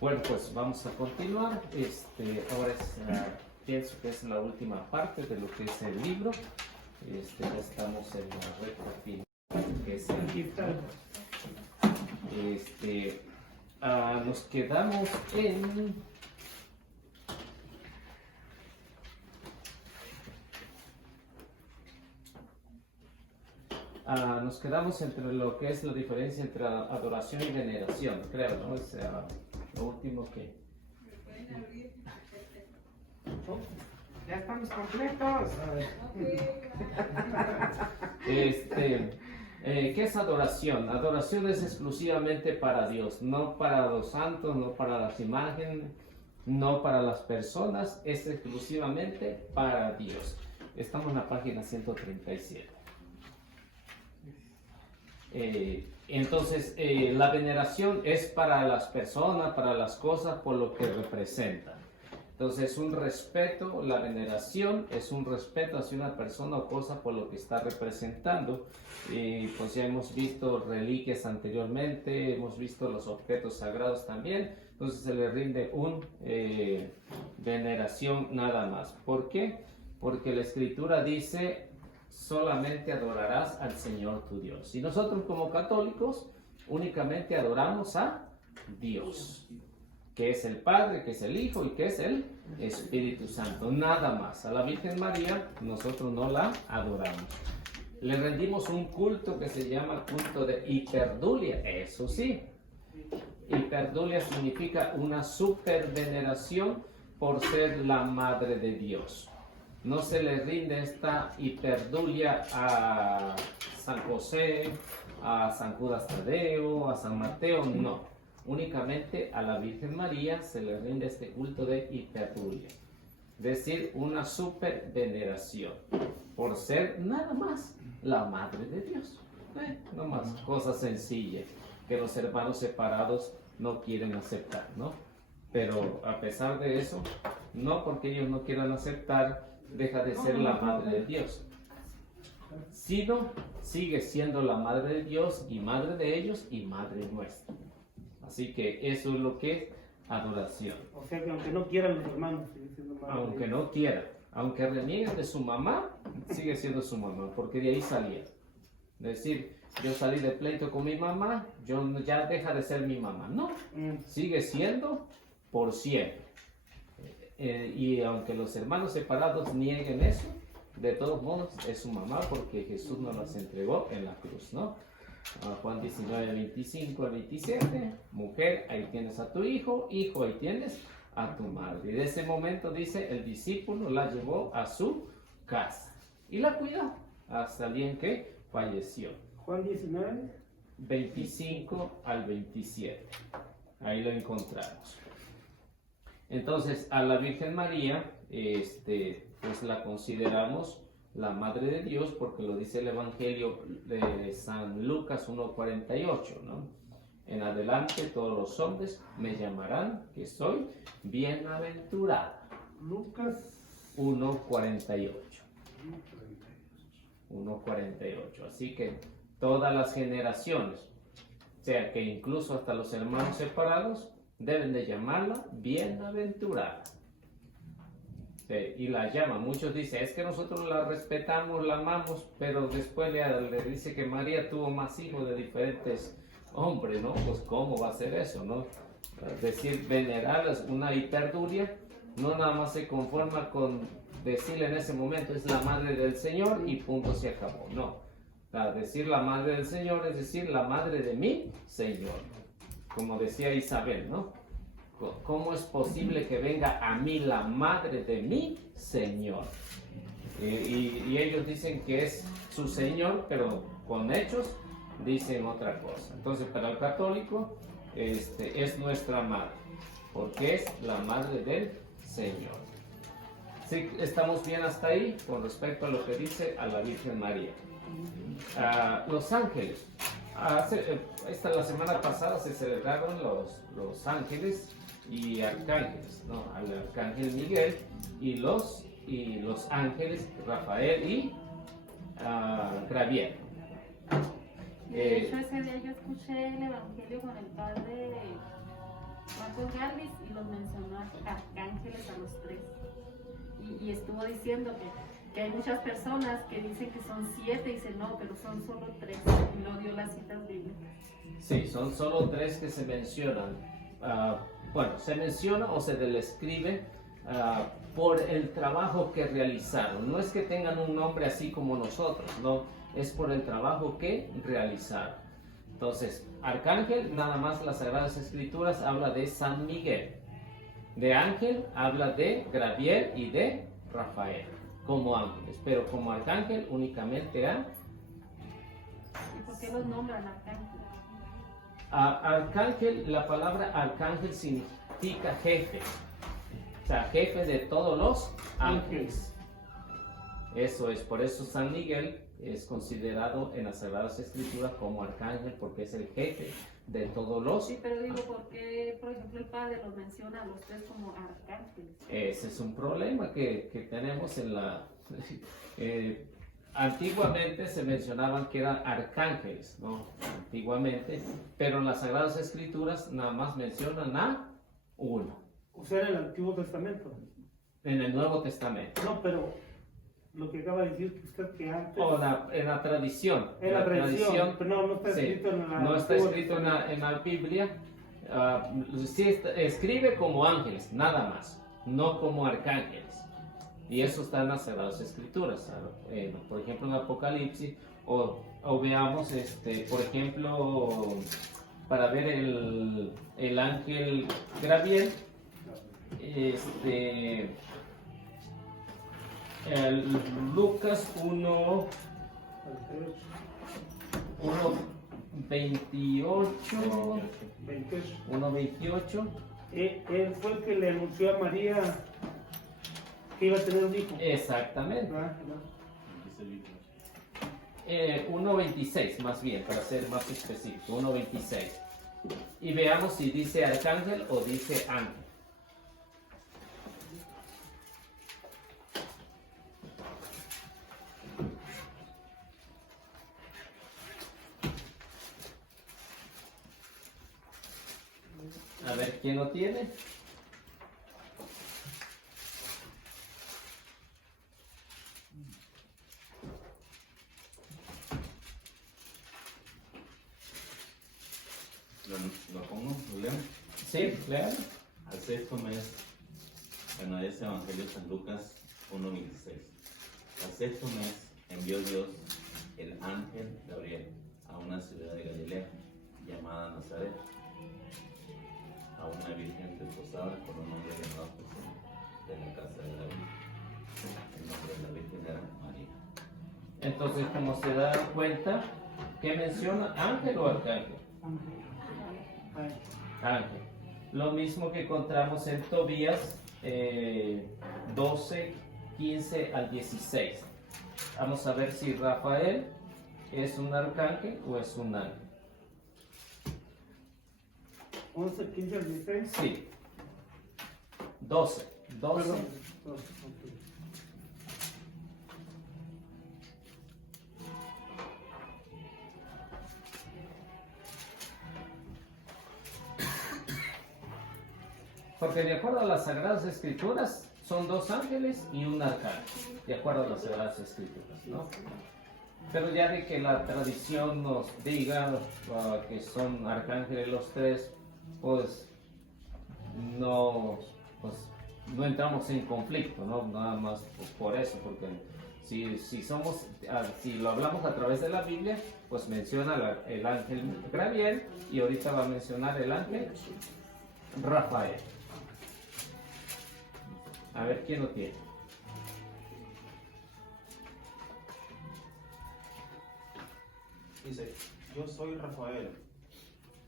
Bueno, pues vamos a continuar. Ahora pienso que es la última parte de lo que es el libro. Ya estamos en la recta final, que es el libro. Nos quedamos en... nos quedamos entre lo que es la diferencia entre adoración y veneración, creo, ¿no? Es lo último que... Ya estamos completos. ¿Qué es adoración? Adoración es exclusivamente para Dios, no para los santos, no para las imágenes, no para las personas, es exclusivamente para Dios. Estamos en la página 137. Entonces, la veneración es para las personas, para las cosas, por lo que representan. Entonces, un respeto, la veneración es un respeto hacia una persona o cosa por lo que está representando. Pues ya hemos visto reliquias anteriormente, hemos visto los objetos sagrados también. Entonces, se le rinde un veneración nada más. ¿Por qué? Porque la Escritura dice: solamente adorarás al Señor tu Dios. Y nosotros como católicos únicamente adoramos a Dios, que es el Padre, que es el Hijo y que es el Espíritu Santo, nada más. A la Virgen María nosotros no la adoramos. Le rendimos un culto que se llama culto de hiperdulia, eso sí. Hiperdulia significa una superveneración por ser la Madre de Dios. No se le rinde esta hiperdulia a San José, a San Judas Tadeo, a San Mateo, no. Únicamente a la Virgen María se le rinde este culto de hiperdulia. Es decir, una superveneración por ser nada más la Madre de Dios. No más, cosa sencilla que los hermanos separados no quieren aceptar, ¿no? Pero a pesar de eso, no porque ellos no quieran aceptar, deja de ser la Madre de Dios, sino sigue siendo la Madre de Dios y Madre de ellos y Madre nuestra. Así que eso es lo que es adoración. O sea que aunque no quieran los hermanos, sigue siendo madre. Aunque no quiera, aunque renieguen de su mamá, sigue siendo su mamá, porque de ahí salía. Es decir, yo salí de pleito con mi mamá, ya deja de ser mi mamá. No, sigue siendo por siempre. Y aunque los hermanos separados nieguen eso, de todos modos es su mamá, porque Jesús nos las entregó en la cruz, ¿no? Juan 19, 25 al 27, mujer, ahí tienes a tu hijo, hijo, ahí tienes a tu madre. Y de ese momento, dice, el discípulo la llevó a su casa y la cuidó hasta el día en que falleció. Juan 19, 25 al 27, ahí lo encontramos. Entonces, a la Virgen María, pues la consideramos la Madre de Dios, porque lo dice el Evangelio de San Lucas 1:48, ¿no? En adelante todos los hombres me llamarán que soy bienaventurada. Lucas 1:48. 1:48. Así que todas las generaciones, o sea que incluso hasta los hermanos separados, deben de llamarla bienaventurada. Sí, y la llama. Muchos dicen, es que nosotros la respetamos, la amamos, pero después le dice que María tuvo más hijos de diferentes hombres, ¿no? Pues ¿cómo va a ser eso, no? Es decir, venerarla es una hiperdulia, no nada más se conforma con decirle en ese momento, es la Madre del Señor y punto, se acabó. No, decir la Madre del Señor es decir, la Madre de mi Señor. Como decía Isabel, ¿no? ¿Cómo es posible que venga a mí la Madre de mi Señor? Y ellos dicen que es su Señor, pero con hechos dicen otra cosa. Entonces, para el católico, es nuestra Madre, porque es la Madre del Señor. Sí, estamos bien hasta ahí con respecto a lo que dice a la Virgen María. Los ángeles. La semana pasada se celebraron los ángeles y arcángeles, ¿no? Al arcángel Miguel y los ángeles Rafael y Gabriel. De hecho, ese día yo escuché el evangelio con el padre va con Jarvis y los mencionó arcángeles a los tres. Y estuvo diciendo que hay muchas personas que dicen que son 7 y dicen no, pero son solo 3. Y no dio las citas bíblicas. Sí, son solo 3 que se mencionan. Bueno, se menciona o se describe por el trabajo que realizaron. No es que tengan un nombre así como nosotros, no, es por el trabajo que realizaron. Entonces, arcángel, nada más las Sagradas Escrituras habla de San Miguel. De ángel habla de Gabriel y de Rafael como ángeles, pero como arcángel únicamente a ¿Y por qué los nombran arcángeles? arcángel. La palabra arcángel significa jefe, o sea, jefe de todos los ángeles. Eso es, por eso San Miguel es considerado en las Sagradas Escrituras como arcángel, porque es el jefe de todos los. Sí, pero digo, ¿por qué, por ejemplo, el Padre los menciona a los 3 como arcángeles? Ese es un problema que tenemos en la... antiguamente se mencionaban que eran arcángeles, ¿no? Antiguamente, pero en las Sagradas Escrituras nada más mencionan a uno. O sea, en el Antiguo Testamento. En el Nuevo Testamento. No, pero lo que acaba de decir usted que antes. O en la tradición. En la tradición, pero no está Sí, escrito en la. no está escrito en la Biblia. Sí escribe como ángeles, nada más, no como arcángeles. Y eso está en las Sagradas Escrituras. Por ejemplo, en Apocalipsis, o veamos, por ejemplo, para ver el ángel Gabriel, Lucas 1, 28, 1:28. Él fue el que le anunció a María que iba a tener un hijo. Exactamente. ¿Verdad? 1:26 más bien, para ser más específico, 1:26. Y veamos si dice arcángel o dice ángel. A ver, ¿quién lo tiene? ¿Lo pongo? ¿Lo leo? Sí, claro. Al sexto mes, bueno, es Evangelio de San Lucas 1:26. Al sexto mes envió Dios el ángel Gabriel a una ciudad de Galilea llamada Nazaret, a una virgen desposada con un hombre llamado José, de la casa de David. El nombre de la virgen era María. Entonces, como se da cuenta, ¿qué menciona? ¿Ángel o arcángel? Ángel. Lo mismo que encontramos en Tobías 12, 15 al 16. Vamos a ver si Rafael es un arcángel o es un ángel. 11, 15 al 16. Sí. 12. 12. Perdón. Porque de acuerdo a las Sagradas Escrituras, son 2 ángeles y un arcángel. De acuerdo a las Sagradas Escrituras, ¿no? Pero ya de que la tradición nos diga que son arcángeles los 3, pues no entramos en conflicto, ¿no? Nada más por eso, porque si lo hablamos a través de la Biblia, pues menciona el ángel Gabriel y ahorita va a mencionar el ángel Rafael. A ver quién lo tiene. Dice, yo soy Rafael,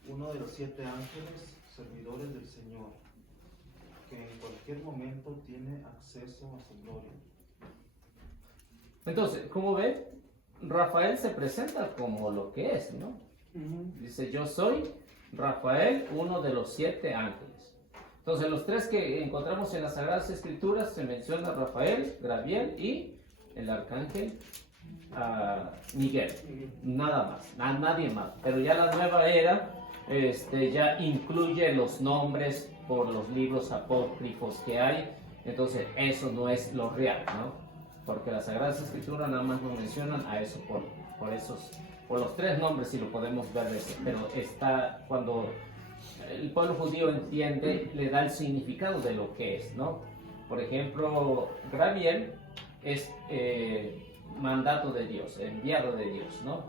uno de los 7 ángeles servidores del Señor, que en cualquier momento tiene acceso a su gloria. Entonces, como ven, Rafael se presenta como lo que es, ¿no? Dice, yo soy Rafael, uno de los 7 ángeles. Entonces, los 3 que encontramos en las Sagradas Escrituras se menciona Rafael, Gabriel y el arcángel Miguel. Nada más, nadie más. Pero ya la nueva era, ya incluye los nombres por los libros apócrifos que hay, entonces eso no es lo real, ¿no? Porque las Sagradas Escrituras nada más nos mencionan a eso por los tres nombres, si lo podemos ver de eso, pero está cuando el pueblo judío entiende, le da el significado de lo que es, ¿no? Por ejemplo, Gabriel es mandato de Dios, enviado de Dios, ¿no?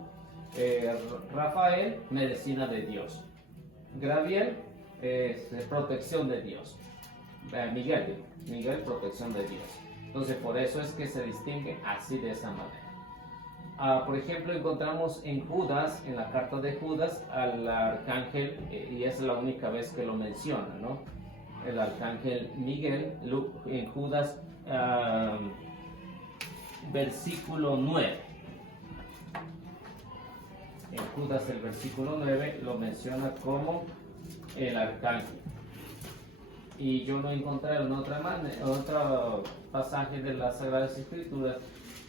Rafael, medicina de Dios. Gabriel es protección de Dios. Miguel, protección de Dios. Entonces, por eso es que se distingue así de esa manera. Por ejemplo, encontramos en Judas, en la carta de Judas, al arcángel, y es la única vez que lo menciona, ¿no? El arcángel Miguel, en Judas, versículo 9. En Judas, el versículo 9, lo menciona como el arcángel. Y yo no encontré en otro pasaje de las Sagradas Escrituras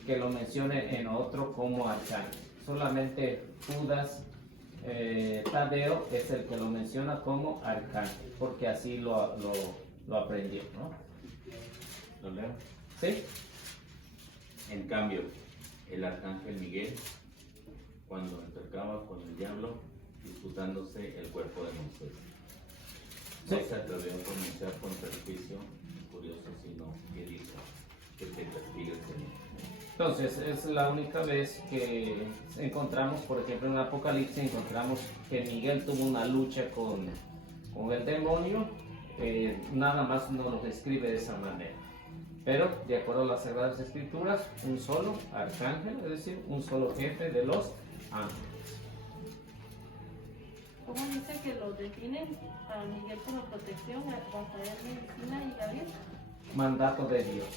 que lo mencione en otro como arcángel. Solamente Judas Tadeo es el que lo menciona como arcángel, porque así lo aprendió, ¿no? ¿Lo leo? ¿Sí? En cambio, el arcángel Miguel, cuando altercaba con el diablo, disputándose el cuerpo de Moisés, no se atrevió a pronunciar contra el juicio curioso, sino que dijo que te castigue el Señor. Entonces, es la única vez que encontramos, por ejemplo, en Apocalipsis, encontramos que Miguel tuvo una lucha con el demonio, nada más no lo describe de esa manera. Pero, de acuerdo a las Sagradas Escrituras, un solo arcángel, es decir, un solo jefe de los ángeles. ¿Cómo dice que lo definen a Miguel como protección, a Rafael medicina y Gabriel? Mandato de Dios,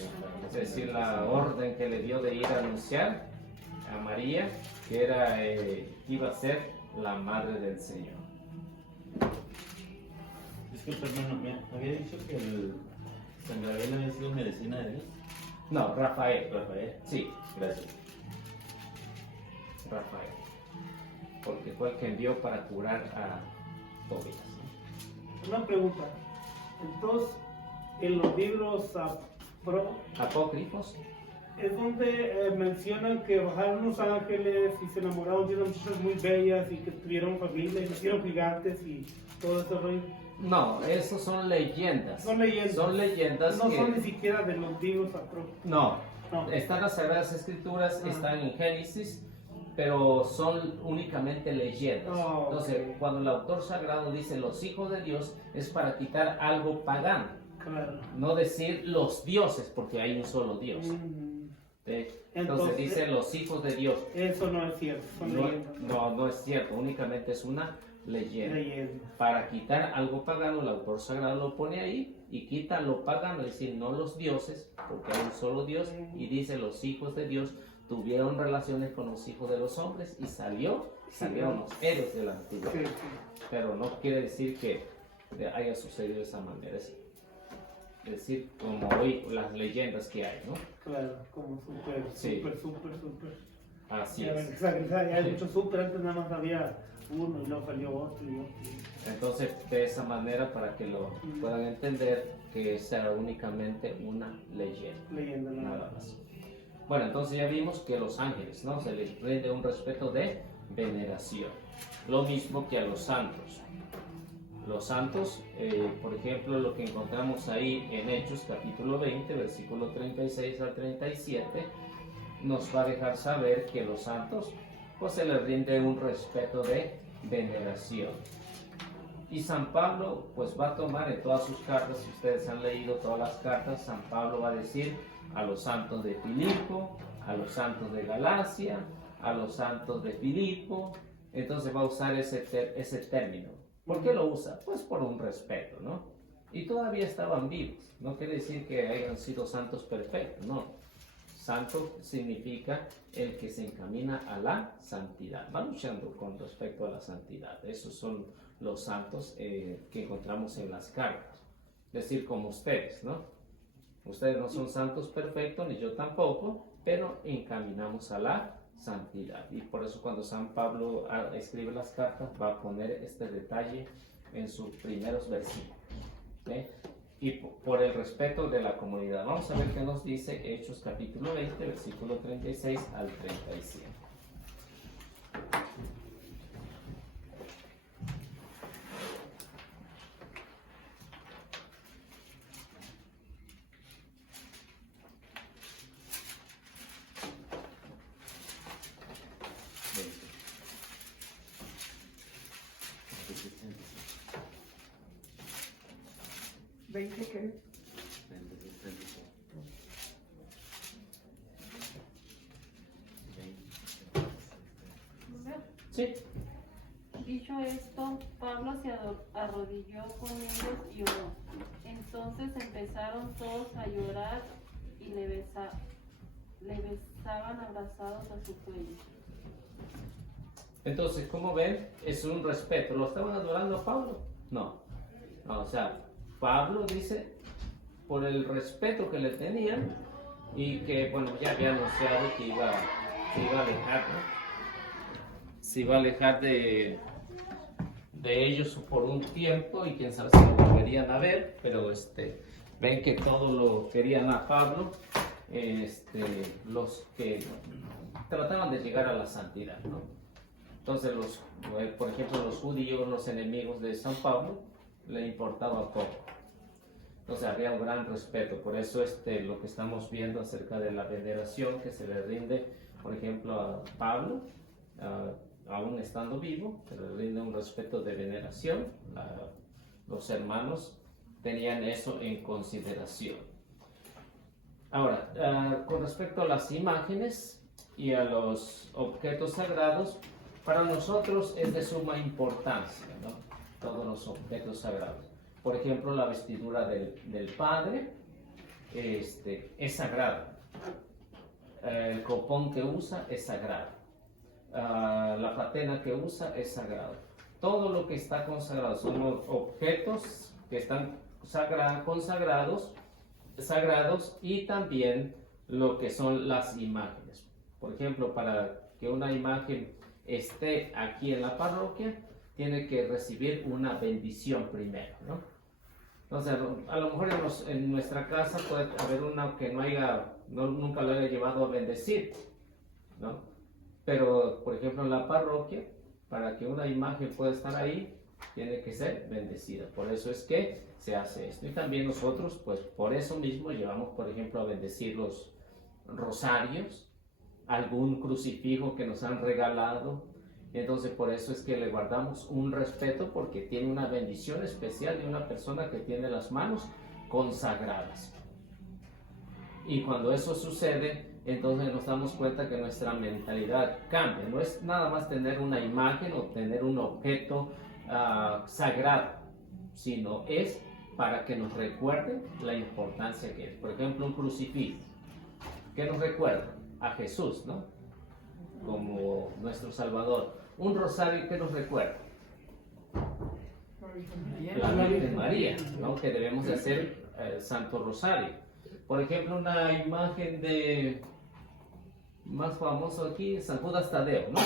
es decir, la orden que le dio de ir a anunciar a María que iba a ser la madre del Señor. Disculpe, hermano, me había dicho que San Gabriel había sido medicina de Dios. No, Rafael. Rafael. Sí, Gracias. Rafael. Porque fue el que envió para curar a Tobías. Una pregunta. Entonces, en los libros Apócrifos. es donde mencionan que bajaron los ángeles y se enamoraron de unas muchachas muy bellas y que tuvieron familia y nacieron gigantes y todo eso rollo. No, esos son leyendas. Son leyendas. Son leyendas No que... son ni siquiera de los libros apócrifos. No, No. están las Sagradas Escrituras, Ah. están en Génesis, pero son únicamente leyendas. Oh, Entonces, ok. cuando el autor sagrado dice los hijos de Dios, es para quitar algo pagano. Claro. No decir los dioses, porque hay un solo Dios. Mm, Entonces Entonces, dice los hijos de Dios. eso no es cierto. Son No, leyendas. no es cierto, únicamente es una leyenda. Leyendas. Para quitar algo pagano, el autor sagrado lo pone ahí y quita lo pagano, es decir, no los dioses, porque hay un solo Dios, y dice los hijos de Dios tuvieron relaciones con los hijos de los hombres y salieron los héroes de la antigüedad. Sí, sí. Pero no quiere decir que haya sucedido de esa manera. Es decir, como hoy las leyendas que hay, ¿no? Claro, como súper, Sí. súper. Así Ya es. ven, ya hay Sí. mucho súper, antes nada más había uno y luego salió otro y otro. Entonces, de esa manera, para que lo puedan entender, que será únicamente una leyenda. Leyenda Nada nada más. más. Bueno, entonces ya vimos que los ángeles, ¿no? Se les rinde un respeto de veneración. Lo mismo que a los santos. Los santos, por ejemplo, lo que encontramos ahí en Hechos capítulo 20, versículo 36 al 37, nos va a dejar saber que los santos, pues se les rinde un respeto de veneración. Y San Pablo, pues va a tomar en todas sus cartas, si ustedes han leído todas las cartas, San Pablo va a decir a los santos de Filipo, a los santos de Galacia, a los santos de Filipo, entonces va a usar ese término. ¿Por qué lo usa? Pues por un respeto, ¿no? Y todavía estaban vivos, no quiere decir que hayan sido santos perfectos, no. Santo significa el que se encamina a la santidad, va luchando con respecto a la santidad. Esos son los santos que encontramos en las cartas, es decir, como ustedes, ¿no? Ustedes no son santos perfectos, ni yo tampoco, pero encaminamos a la santidad. Y por eso cuando San Pablo escribe las cartas va a poner este detalle en sus primeros versículos. ¿Okay? Y por el respeto de la comunidad. Vamos a ver qué nos dice Hechos capítulo 20, versículo 36 al 37. Sí. Dicho esto, Pablo se arrodilló con ellos y oró. Entonces empezaron todos a llorar y le besaban abrazados a su cuello. Entonces, como ven, es un respeto. ¿Lo estaban adorando a Pablo? No. No, o sea, Pablo dice por el respeto que le tenían y que, bueno, ya había anunciado que iba a alejar, ¿no? Se iba a alejar de ellos por un tiempo y quién sabe si lo volverían a ver, pero ven que todo lo querían a Pablo, los que trataban de llegar a la santidad, ¿no? Entonces, por ejemplo, los judíos, los enemigos de San Pablo, le importaba poco. Entonces había un gran respeto, por eso lo que estamos viendo acerca de la veneración que se le rinde, por ejemplo, a Pablo, aún estando vivo, se le rinde un respeto de veneración. Los hermanos tenían eso en consideración. Ahora, con respecto a las imágenes y a los objetos sagrados, para nosotros es de suma importancia, ¿no? Todos los objetos sagrados. Por ejemplo, la vestidura del padre es sagrada. El copón que usa es sagrado. La patena que usa es sagrado. Todo lo que está consagrado son los objetos que están consagrados, sagrados, y también lo que son las imágenes. Por ejemplo, para que una imagen esté aquí en la parroquia, tiene que recibir una bendición primero, ¿no? Entonces, a lo mejor en nuestra casa puede haber una que nunca lo haya llevado a bendecir, ¿no? Pero, por ejemplo, en la parroquia, para que una imagen pueda estar ahí, tiene que ser bendecida. Por eso es que se hace esto. Y también nosotros, pues por eso mismo, llevamos, por ejemplo, a bendecir los rosarios, algún crucifijo que nos han regalado. Entonces, por eso es que le guardamos un respeto, porque tiene una bendición especial de una persona que tiene las manos consagradas. Y cuando eso sucede, entonces nos damos cuenta que nuestra mentalidad cambia. No es nada más tener una imagen o tener un objeto sagrado, sino es para que nos recuerde la importancia que es. Por ejemplo, un crucifijo, ¿qué nos recuerda? A Jesús, ¿no? Como nuestro Salvador. Un rosario, ¿qué nos recuerda? La Virgen María, ¿no? Que debemos de hacer Santo Rosario. Por ejemplo, una imagen más famoso aquí, San Judas Tadeo, ¿no?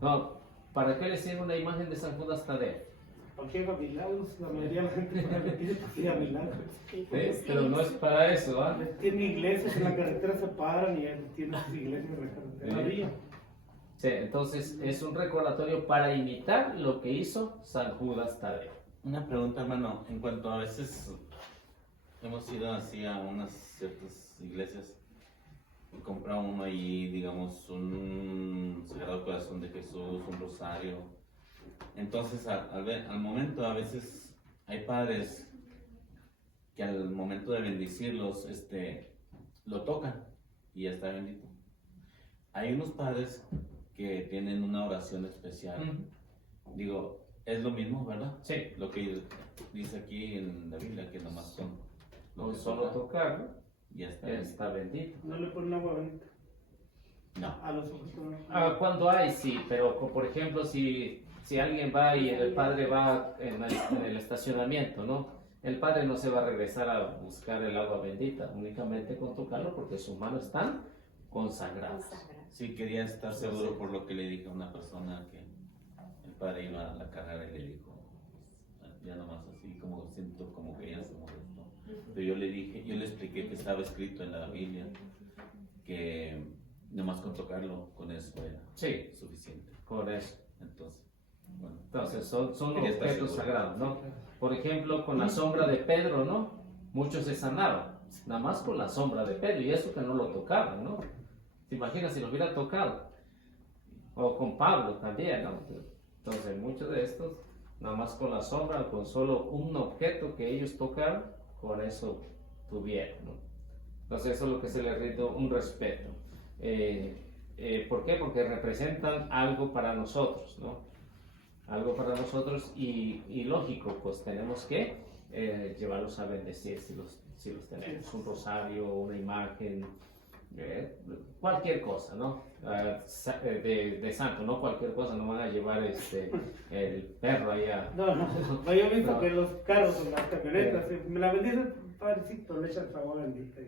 No, ¿para qué le sirve una imagen de San Judas Tadeo? Porque haga milagros, la mayoría de la gente para que pide que haga milagros. Pero no es para eso, ¿ah? Tiene iglesias en la carretera, se paran y tiene sus iglesias en la carretera. La vía. Sí, entonces es un recordatorio para imitar lo que hizo San Judas Tadeo. Una pregunta, hermano, en cuanto a veces hemos ido así a unas ciertas iglesias y comprado uno ahí, digamos, un Sagrado Corazón de Jesús, un rosario. Entonces, al momento, a veces hay padres que al momento de bendecirlos, lo tocan y ya está bendito. Hay unos padres que tienen una oración especial. Digo, es lo mismo, ¿verdad? Sí. Lo que dice aquí en la Biblia, que nomás son No solo tocarlo, ya está. ya está bendito. No le ponen agua bendita No. a los ojos. Cuando hay, sí, pero por ejemplo, si alguien va y el padre va en el estacionamiento, ¿no? El padre no se va a regresar a buscar el agua bendita, únicamente con tocarlo, porque sus manos están consagradas. Sí, quería estar seguro por lo que le dije a una persona que el padre iba a la carrera y le dijo, ya nomás así, como siento como que ella se molestó. Pero yo le dije, yo le expliqué que estaba escrito en la Biblia que nomás con tocarlo, con eso era Sí, suficiente. por eso. Entonces, bueno. Entonces, son Quería estar objetos seguro. sagrados, ¿no? Por ejemplo, con la sombra de Pedro, ¿no? Muchos se sanaron, nada más con la sombra de Pedro, y eso que no lo tocaban, ¿no? ¿Te imaginas si lo hubiera tocado? O con Pablo también, ¿no? Entonces, muchos de estos, nada más con la sombra, con solo un objeto que ellos tocaron, con eso tuvieron, ¿no? Entonces, eso es lo que se les rinde un respeto. ¿Por qué? Porque representan algo para nosotros, ¿no? Algo para nosotros y lógico, pues tenemos que llevarlos a bendecir si los tenemos. Un rosario, una imagen, cualquier cosa, ¿no? De santo, no cualquier cosa, no van a llevar el perro allá. No, yo he visto No. que los carros o las camionetas, me la bendice, padrecito, le echa el favor bendita.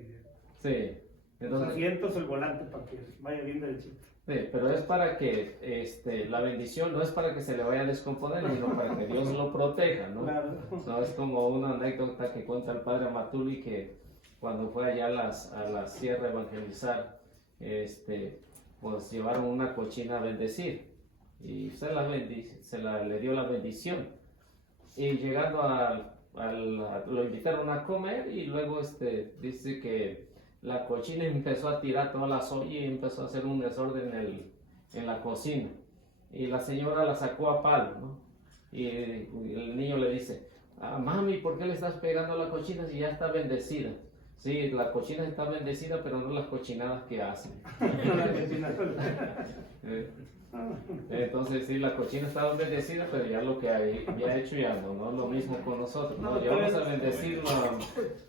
Sí, Los entonces, asientos, el volante para que vaya bien derechito. sí, pero es para que la bendición no es para que se le vaya a descomponer, sino para que Dios lo proteja, ¿no? Claro. No, es como una anécdota que cuenta el padre Matuli que cuando fue allá a la sierra a evangelizar, pues llevaron una cochina a bendecir y le dio la bendición. Y llegando lo invitaron a comer y luego dice que la cochina empezó a tirar toda la soya y empezó a hacer un desorden en la cocina. Y la señora la sacó a palo, ¿no? Y el niño le dice, mami, ¿por qué le estás pegando a la cochina si ya está bendecida? Sí, la cochina está bendecida, pero no las cochinadas que hacen. Entonces, sí, la cochina estaba bendecida, pero ya lo que había hecho ya no es lo mismo con nosotros. ¿no? Ya vamos a bendecirlo,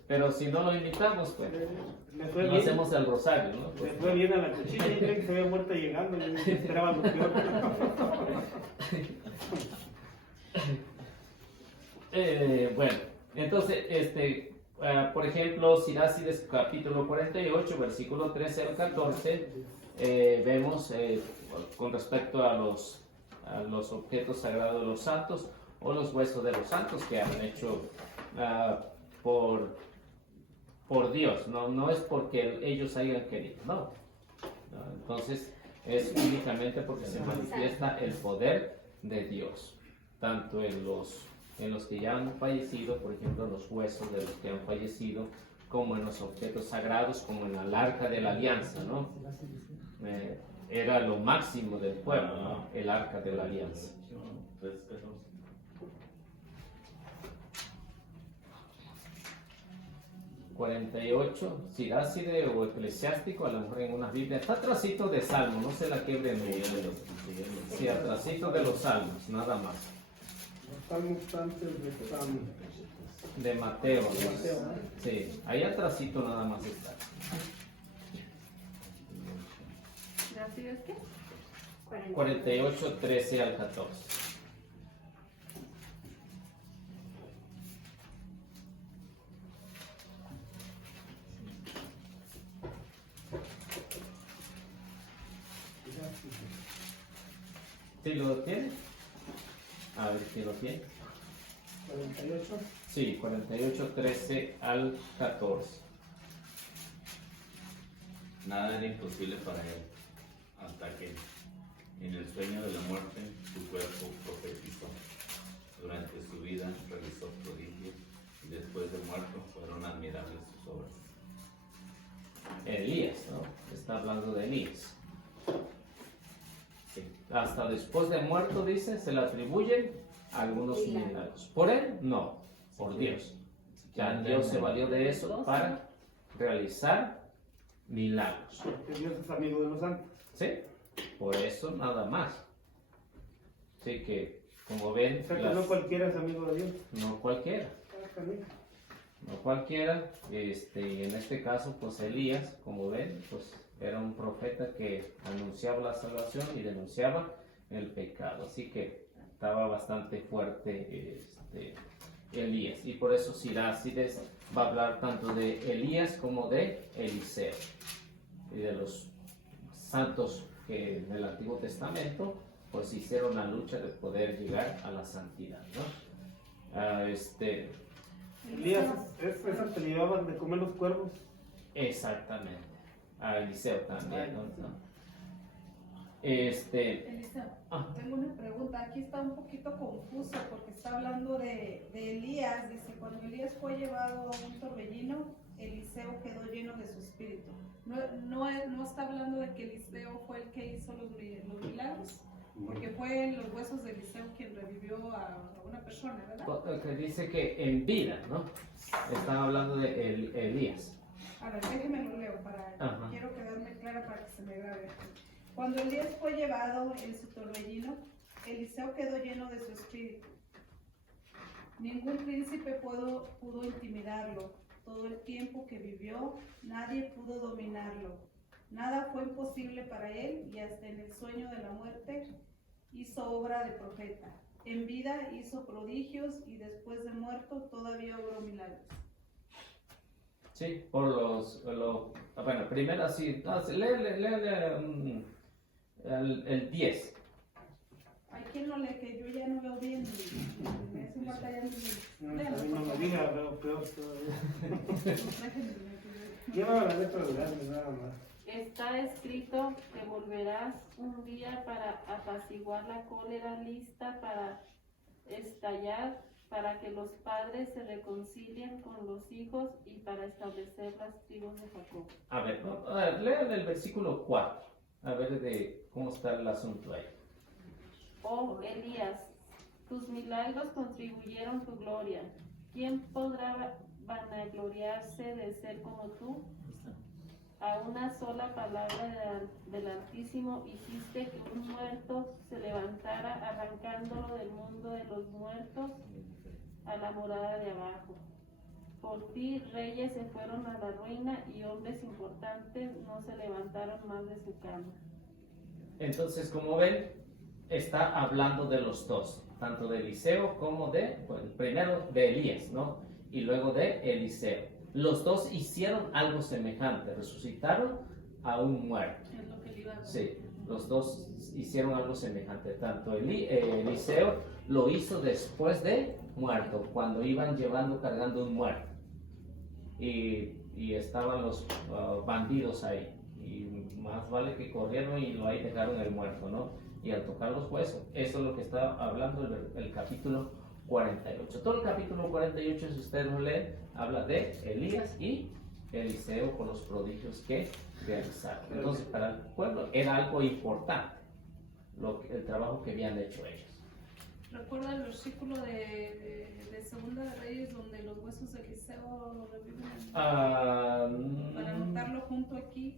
pero si no lo invitamos, pues Le fue no bien, hacemos el rosario, ¿no? le fue bien a la cochina y creí que se había muerto llegando y esperaba lo peor. Bueno, entonces, por ejemplo, Sirácides capítulo 48, versículo 13 al 14, vemos con respecto a los objetos sagrados de los santos o los huesos de los santos que han hecho por Dios, no es porque ellos hayan querido, no. Entonces, es únicamente porque se manifiesta el poder de Dios, tanto en los que ya han fallecido, por ejemplo, en los huesos de los que han fallecido, como en los objetos sagrados, como en el arca de la alianza, ¿no? Era lo máximo del pueblo, ¿no? El arca de la alianza. 3:14. ...48, Siráside o Eclesiástico, a lo mejor en una Biblia, está atrasito de Salmo, no se la quiebre mucho. Sí, atrasito de los Salmos, nada más. Los salmos antes de Salmo. De Mateo, ¿no? Mateo, ¿no? Sí, ahí atrasito nada más está. ¿Así es que? 48, 13 al 14. ¿Sí lo tiene? A ver si lo tiene. 48. Sí, 48, 13 al 14. Nada era imposible para él, hasta que en el sueño de la muerte su cuerpo profetizó. Durante su vida realizó prodigios y después de muerto fueron admirables sus obras. Elías, ¿no? Está hablando de Elías. Sí. Hasta después de muerto, dice, se le atribuyen algunos milagros. ¿Por él? No, por Dios. Ya Dios se valió de eso para realizar milagros. Porque Dios es amigo de los santos. ¿Sí? Por eso nada más. Así que, como ven, O sea que no cualquiera es amigo de Dios. no cualquiera. No cualquiera, y en este caso, pues Elías, como ven, pues era un profeta que anunciaba la salvación y denunciaba el pecado. Así que estaba bastante fuerte Elías. Y por eso Sirácides va a hablar tanto de Elías como de Eliseo. Y de los santos que en el Antiguo Testamento pues hicieron la lucha de poder llegar a la santidad, ¿no? Elías, esas que le llevaban de comer los cuervos. Exactamente. A Eliseo también, ¿no? Elisa, Ah. tengo una pregunta. Aquí está un poquito confuso porque está hablando de Elías. Dice, cuando Elías fue llevado a un torbellino, Eliseo quedó lleno de su espíritu. No está hablando de que Eliseo fue el que hizo los milagros, porque fue en los huesos de Eliseo quien revivió a una persona, ¿verdad? Que dice que en vida, ¿no? Están hablando de Elías. A ver, déjeme lo leo, Ajá. quiero quedarme clara para que se me grabe. Cuando Elías fue llevado en su torbellino, Eliseo quedó lleno de su espíritu. Ningún príncipe pudo intimidarlo. Todo el tiempo que vivió, nadie pudo dominarlo. Nada fue imposible para él y hasta en el sueño de la muerte hizo obra de profeta. En vida hizo prodigios y después de muerto todavía obró milagros. Sí, por bueno, primero así, lee el 10. Hay quien no lee, que yo ya no veo bien, me hace una batalla No me diga, veo peor todavía. Lleva la letra grande nada más. Está escrito que volverás un día para apaciguar la cólera lista para estallar, para que los padres se reconcilien con los hijos y para establecer las tribus de Jacob. A ver, lea el versículo 4. A ver de cómo está el asunto ahí. Oh Elías, tus milagros contribuyeron tu gloria. ¿Quién podrá vanagloriarse de ser como tú? A una sola palabra del Altísimo hiciste que un muerto se levantara, arrancándolo del mundo de los muertos a la morada de abajo. Por ti reyes se fueron a la ruina y hombres importantes no se levantaron más de su cama. Entonces, como ven, está hablando de los dos, tanto de Eliseo como primero de Elías, ¿no? Y luego de Eliseo. Los dos hicieron algo semejante, resucitaron a un muerto. Es lo que le iba a Sí, los dos hicieron algo semejante. Tanto Eliseo lo hizo después de muerto, cuando iban cargando un muerto. Y estaban los bandidos ahí. Y más vale que corrieron y ahí dejaron el muerto, ¿no? Y al tocar los huesos, eso es lo que está hablando el capítulo 48. Todo el capítulo 48, si ustedes lo leen, habla de Elías y Eliseo por los prodigios que realizaron. Entonces, para el pueblo era algo importante el trabajo que habían hecho ellos. ¿Recuerda el versículo de Segunda de Reyes donde los huesos de Eliseo reviven? Para anotarlo junto aquí,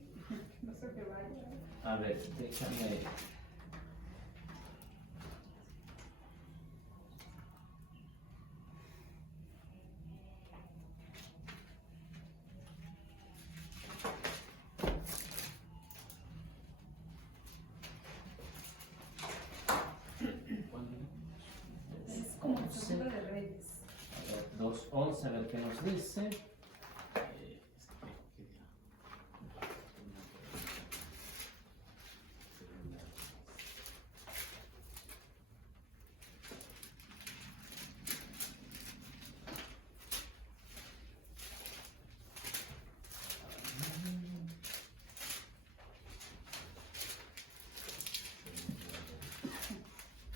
no sé qué vaya. A ver, déjame. Es como Segunda de Reyes. A ver, 2:11, a ver qué nos dice.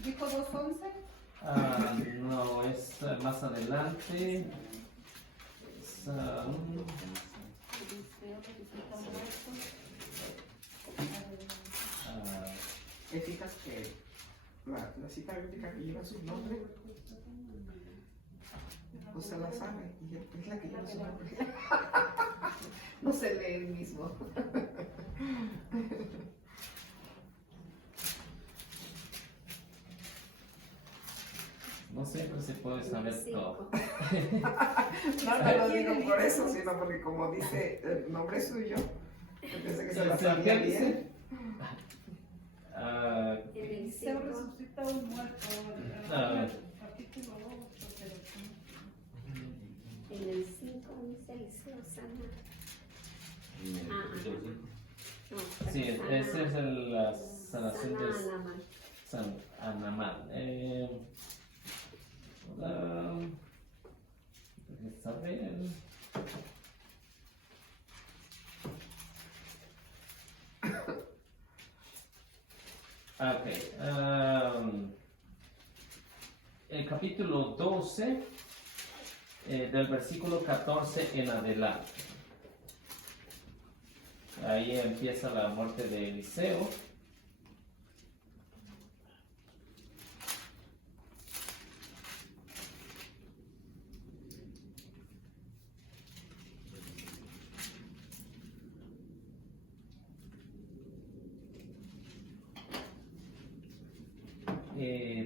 ¿Dijo 2:11? No, es más adelante. Es, Eliseo resucita muertos. ¿Te fijas que la cita bíblica que lleva su nombre? Usted la sabe y es la que lleva su nombre. No se lee el mismo. no siempre se puede saber todo. No te lo digo por eso, sino porque como dice el nombre suyo, yo pensé que se la sabía bien. Eliseo resucita un muerto. Capítulo 8, pero En el 5 dice Eliseo sana. En el capítulo 5. Sí, esa es la sanación de Anamal. San Anamal. Está bien. Ok. El capítulo 12, del versículo 14 en adelante. Ahí empieza la muerte de Eliseo.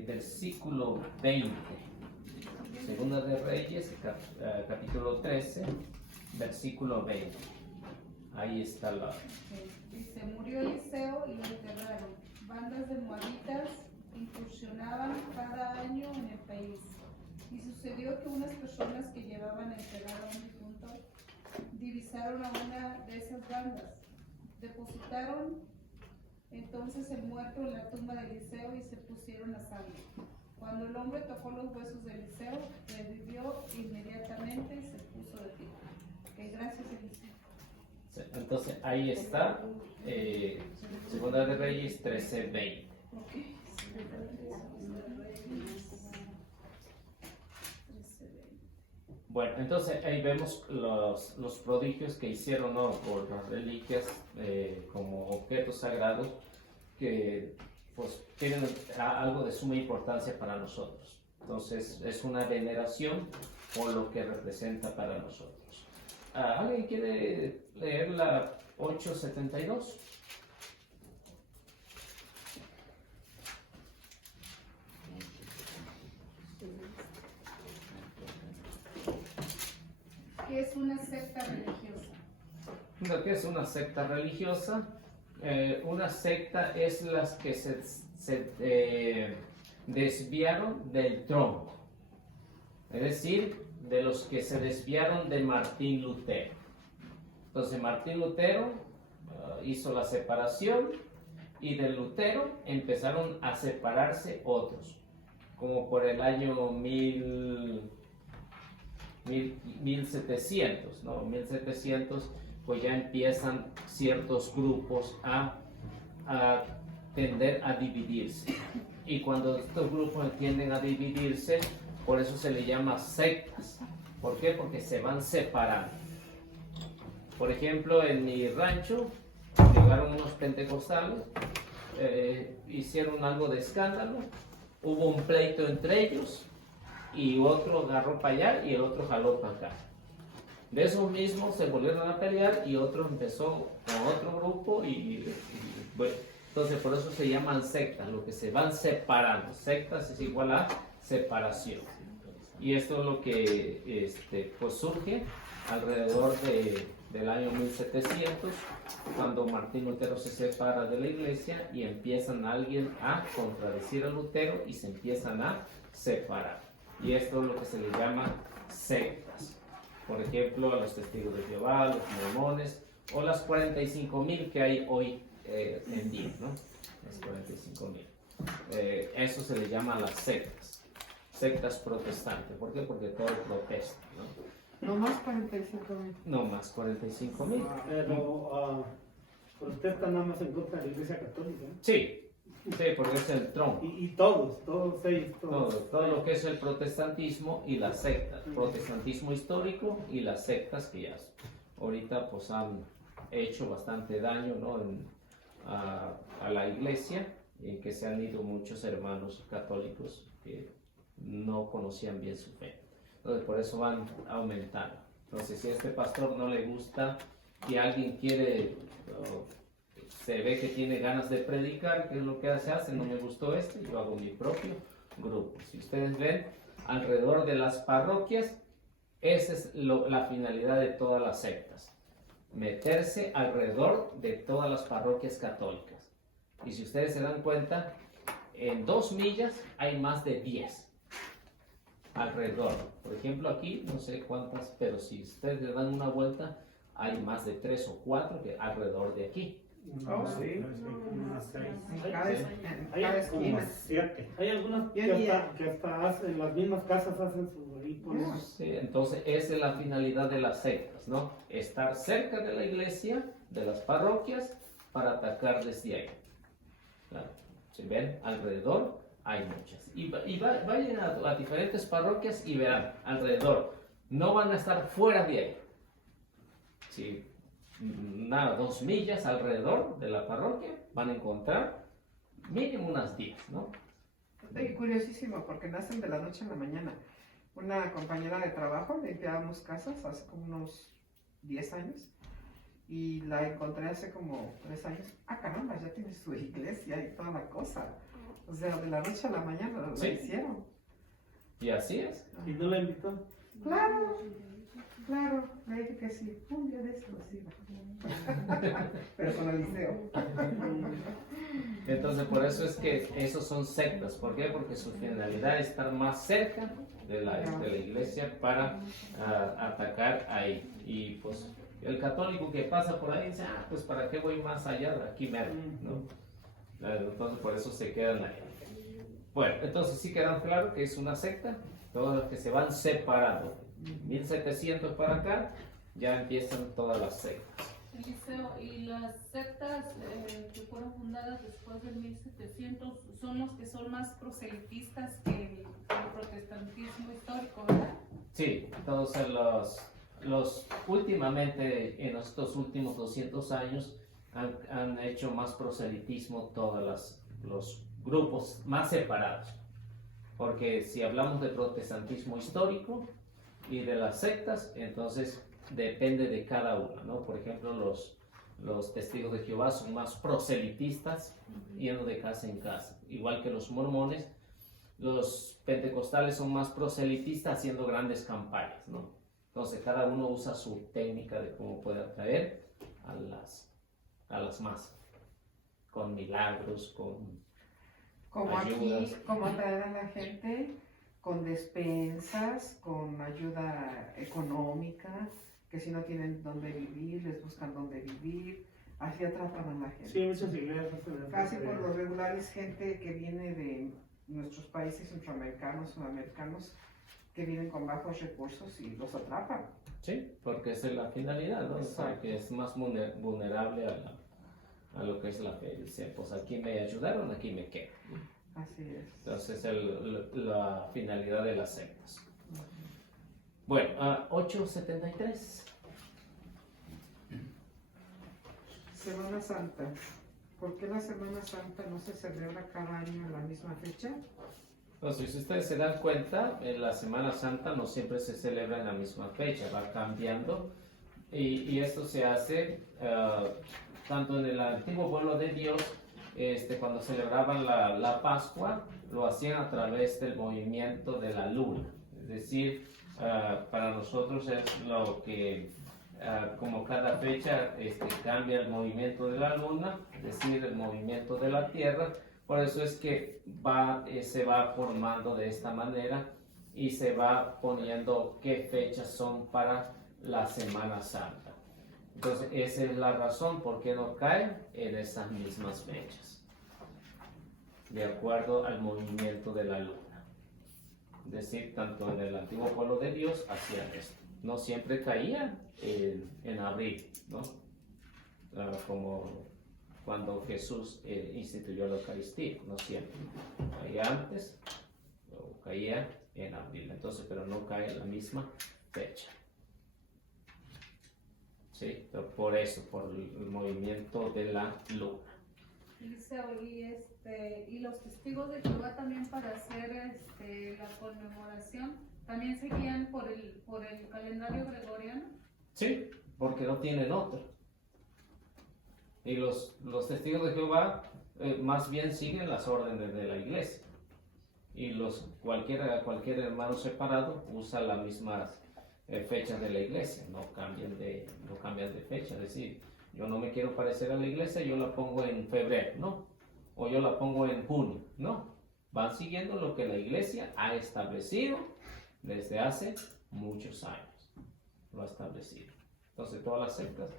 Versículo 20. Segunda de Reyes, capítulo 13, versículo 20. Ahí está la... Dice, murió Eliseo y lo enterraron. Bandas de moabitas incursionaban cada año en el país. Y sucedió que unas personas que llevaban enterrado a un difunto divisaron a una de esas bandas. Depositaron entonces el muerto en la tumba de Eliseo y se pusieron a salvo. Cuando el hombre tocó los huesos de Eliseo, revivió inmediatamente y se puso de pie. Ok, gracias, Eliseo. Entonces ahí está, Segunda de Reyes 13:20. Bueno, entonces ahí vemos los prodigios que hicieron, ¿no? Por las reliquias como objetos sagrados que pues tienen algo de suma importancia para nosotros. Entonces es una veneración por lo que representa para nosotros. ¿Alguien quiere leer la 872? ¿Qué es una secta religiosa? Lo que es una secta religiosa, una secta es las que se desviaron del tronco, es decir, de los que se desviaron de Martín Lutero. Entonces Martín Lutero hizo la separación y de Lutero empezaron a separarse otros, como por el año 1700, ¿no? 1700, pues ya empiezan ciertos grupos a tender a dividirse. Y cuando estos grupos tienden a dividirse, por eso se le llama sectas. ¿Por qué? Porque se van separando. Por ejemplo, en mi rancho llegaron unos pentecostales, hicieron algo de escándalo, hubo un pleito entre ellos y otro agarró para allá y el otro jaló para acá. De esos mismos se volvieron a pelear y otro empezó con otro grupo bueno, entonces por eso se llaman sectas, lo que se van separando. Sectas es igual a separación. Y esto es lo que pues surge alrededor del año 1700, cuando Martín Lutero se separa de la iglesia y empiezan alguien a contradecir a Lutero y se empiezan a separar. Y esto es lo que se le llama sectas. Por ejemplo, a los testigos de Jehová, los mormones, o las 45,000 que hay hoy en día, ¿no? Las 45,000. Eso se le llama las sectas. Sectas protestantes. ¿Por qué? Porque todo protesta, ¿no? No más 45,000. No más 45,000. Pero protestan nada más en contra de la Iglesia Católica. Sí, sí, porque es el tronco. Y todos ellos, Todo lo que es el protestantismo y las sectas. Protestantismo histórico y las sectas que ya ahorita pues han hecho bastante daño, ¿no? a la iglesia, en que se han ido muchos hermanos católicos que no conocían bien su fe. Entonces por eso van aumentando. Entonces si a este pastor no le gusta y alguien quiere, se ve que tiene ganas de predicar, ¿qué es lo que se hace? No me gustó yo hago mi propio grupo. Si ustedes ven, alrededor de las parroquias, esa es la finalidad de todas las sectas. Meterse alrededor de todas las parroquias católicas. Y si ustedes se dan cuenta, en 2 millas hay más de 10 alrededor. Por ejemplo, aquí no sé cuántas, pero si ustedes le dan una vuelta, hay más de 3 o 4 que alrededor de aquí. Oh, sí. Unas 6. En cada, en Hay cada como esquina. 7. Hay algunas Bien, bien. que hasta hacen, las mismas casas hacen su ahí ponen. Sí, entonces esa es la finalidad de las sectas, ¿no? Estar cerca de la iglesia, de las parroquias, para atacar desde ahí. Claro. Si ven, alrededor hay muchas. Vayan a diferentes parroquias y verán, alrededor. No van a estar fuera de ahí. Sí, nada, 2 millas alrededor de la parroquia van a encontrar mínimo unas 10, ¿no? Y curiosísimo, porque nacen de la noche a la mañana. Una compañera de trabajo limpiábamos casas hace como unos 10 años y la encontré hace como 3 años. Ah, caramba, ya tiene su iglesia y toda la cosa. O sea, de la noche a la mañana lo Sí. hicieron. Y así es. ¿Y no la invitó? Claro, claro, le dije que sí. Un día de eso los iba. Pero con el liceo. Entonces por eso es que esos son sectas. ¿Por qué? Porque su finalidad es estar más cerca de la iglesia para atacar ahí. Y pues el católico que pasa por ahí dice, pues para qué voy más allá de aquí mero, ¿no? Entonces por eso se quedan ahí. Bueno, entonces sí quedan claro que es una secta, todos los que se van separando. 1700 para acá ya empiezan todas las sectas. Eliseo, y las sectas que fueron fundadas después del 1700 son los que son más proselitistas que el protestantismo histórico, ¿verdad? Sí, todos los últimamente, en estos últimos 200 años, han hecho más proselitismo todos los grupos más separados. Porque si hablamos de protestantismo histórico y de las sectas, entonces depende de cada una, ¿no? Por ejemplo, los testigos de Jehová son más proselitistas, yendo de casa en casa, igual que los mormones. Los pentecostales son más proselitistas, haciendo grandes campañas, ¿no? Entonces cada uno usa su técnica de cómo puede atraer a las masas, con milagros, con Como ayudas. aquí, como atraer a la gente con despensas, con ayuda económica, que si no tienen dónde vivir, les buscan dónde vivir, así atrapan a la gente. Sí, muchas iglesias hacen eso. Casi por lo regular es gente que viene de nuestros países centroamericanos, sudamericanos, que vienen con bajos recursos y los atrapan. Sí, porque esa es la finalidad, ¿no? O sea, Exacto. que es más vulnerable a lo que es la fe. Dice, pues aquí me ayudaron, aquí me quedo. Así es. Entonces la finalidad de las sectas. Bueno, 873. Semana Santa. ¿Por qué la Semana Santa no se celebra cada año en la misma fecha? Entonces, si ustedes se dan cuenta, en la Semana Santa no siempre se celebra en la misma fecha, va cambiando. Y esto se hace tanto en el antiguo pueblo de Dios, cuando celebraban la Pascua, lo hacían a través del movimiento de la luna. Es decir, para nosotros es lo que, como cada fecha cambia el movimiento de la luna, es decir, el movimiento de la Tierra. Por eso es que se va formando de esta manera y se va poniendo qué fechas son para la Semana Santa. Entonces, esa es la razón por qué no caen en esas mismas fechas, de acuerdo al movimiento de la luna. Es decir, tanto en el antiguo pueblo de Dios hacían esto. No siempre caía en abril, ¿no? Como cuando Jesús instituyó la Eucaristía, no siempre. Caía antes o caía en abril, entonces, pero no cae en la misma fecha. Sí, pero por eso, por el movimiento de la luna. Eliseo, y los testigos de Jehová también para hacer la conmemoración, ¿también seguían por el calendario gregoriano? Sí, porque no tienen otro. Y los testigos de Jehová más bien siguen las órdenes de la iglesia. Y cualquier hermano separado usa las mismas fechas de la iglesia, no cambian de fecha. Es decir, yo no me quiero parecer a la iglesia, yo la pongo en febrero, ¿no? O yo la pongo en junio, ¿no? Van siguiendo lo que la iglesia ha establecido desde hace muchos años. Lo ha establecido. Entonces todas las sectas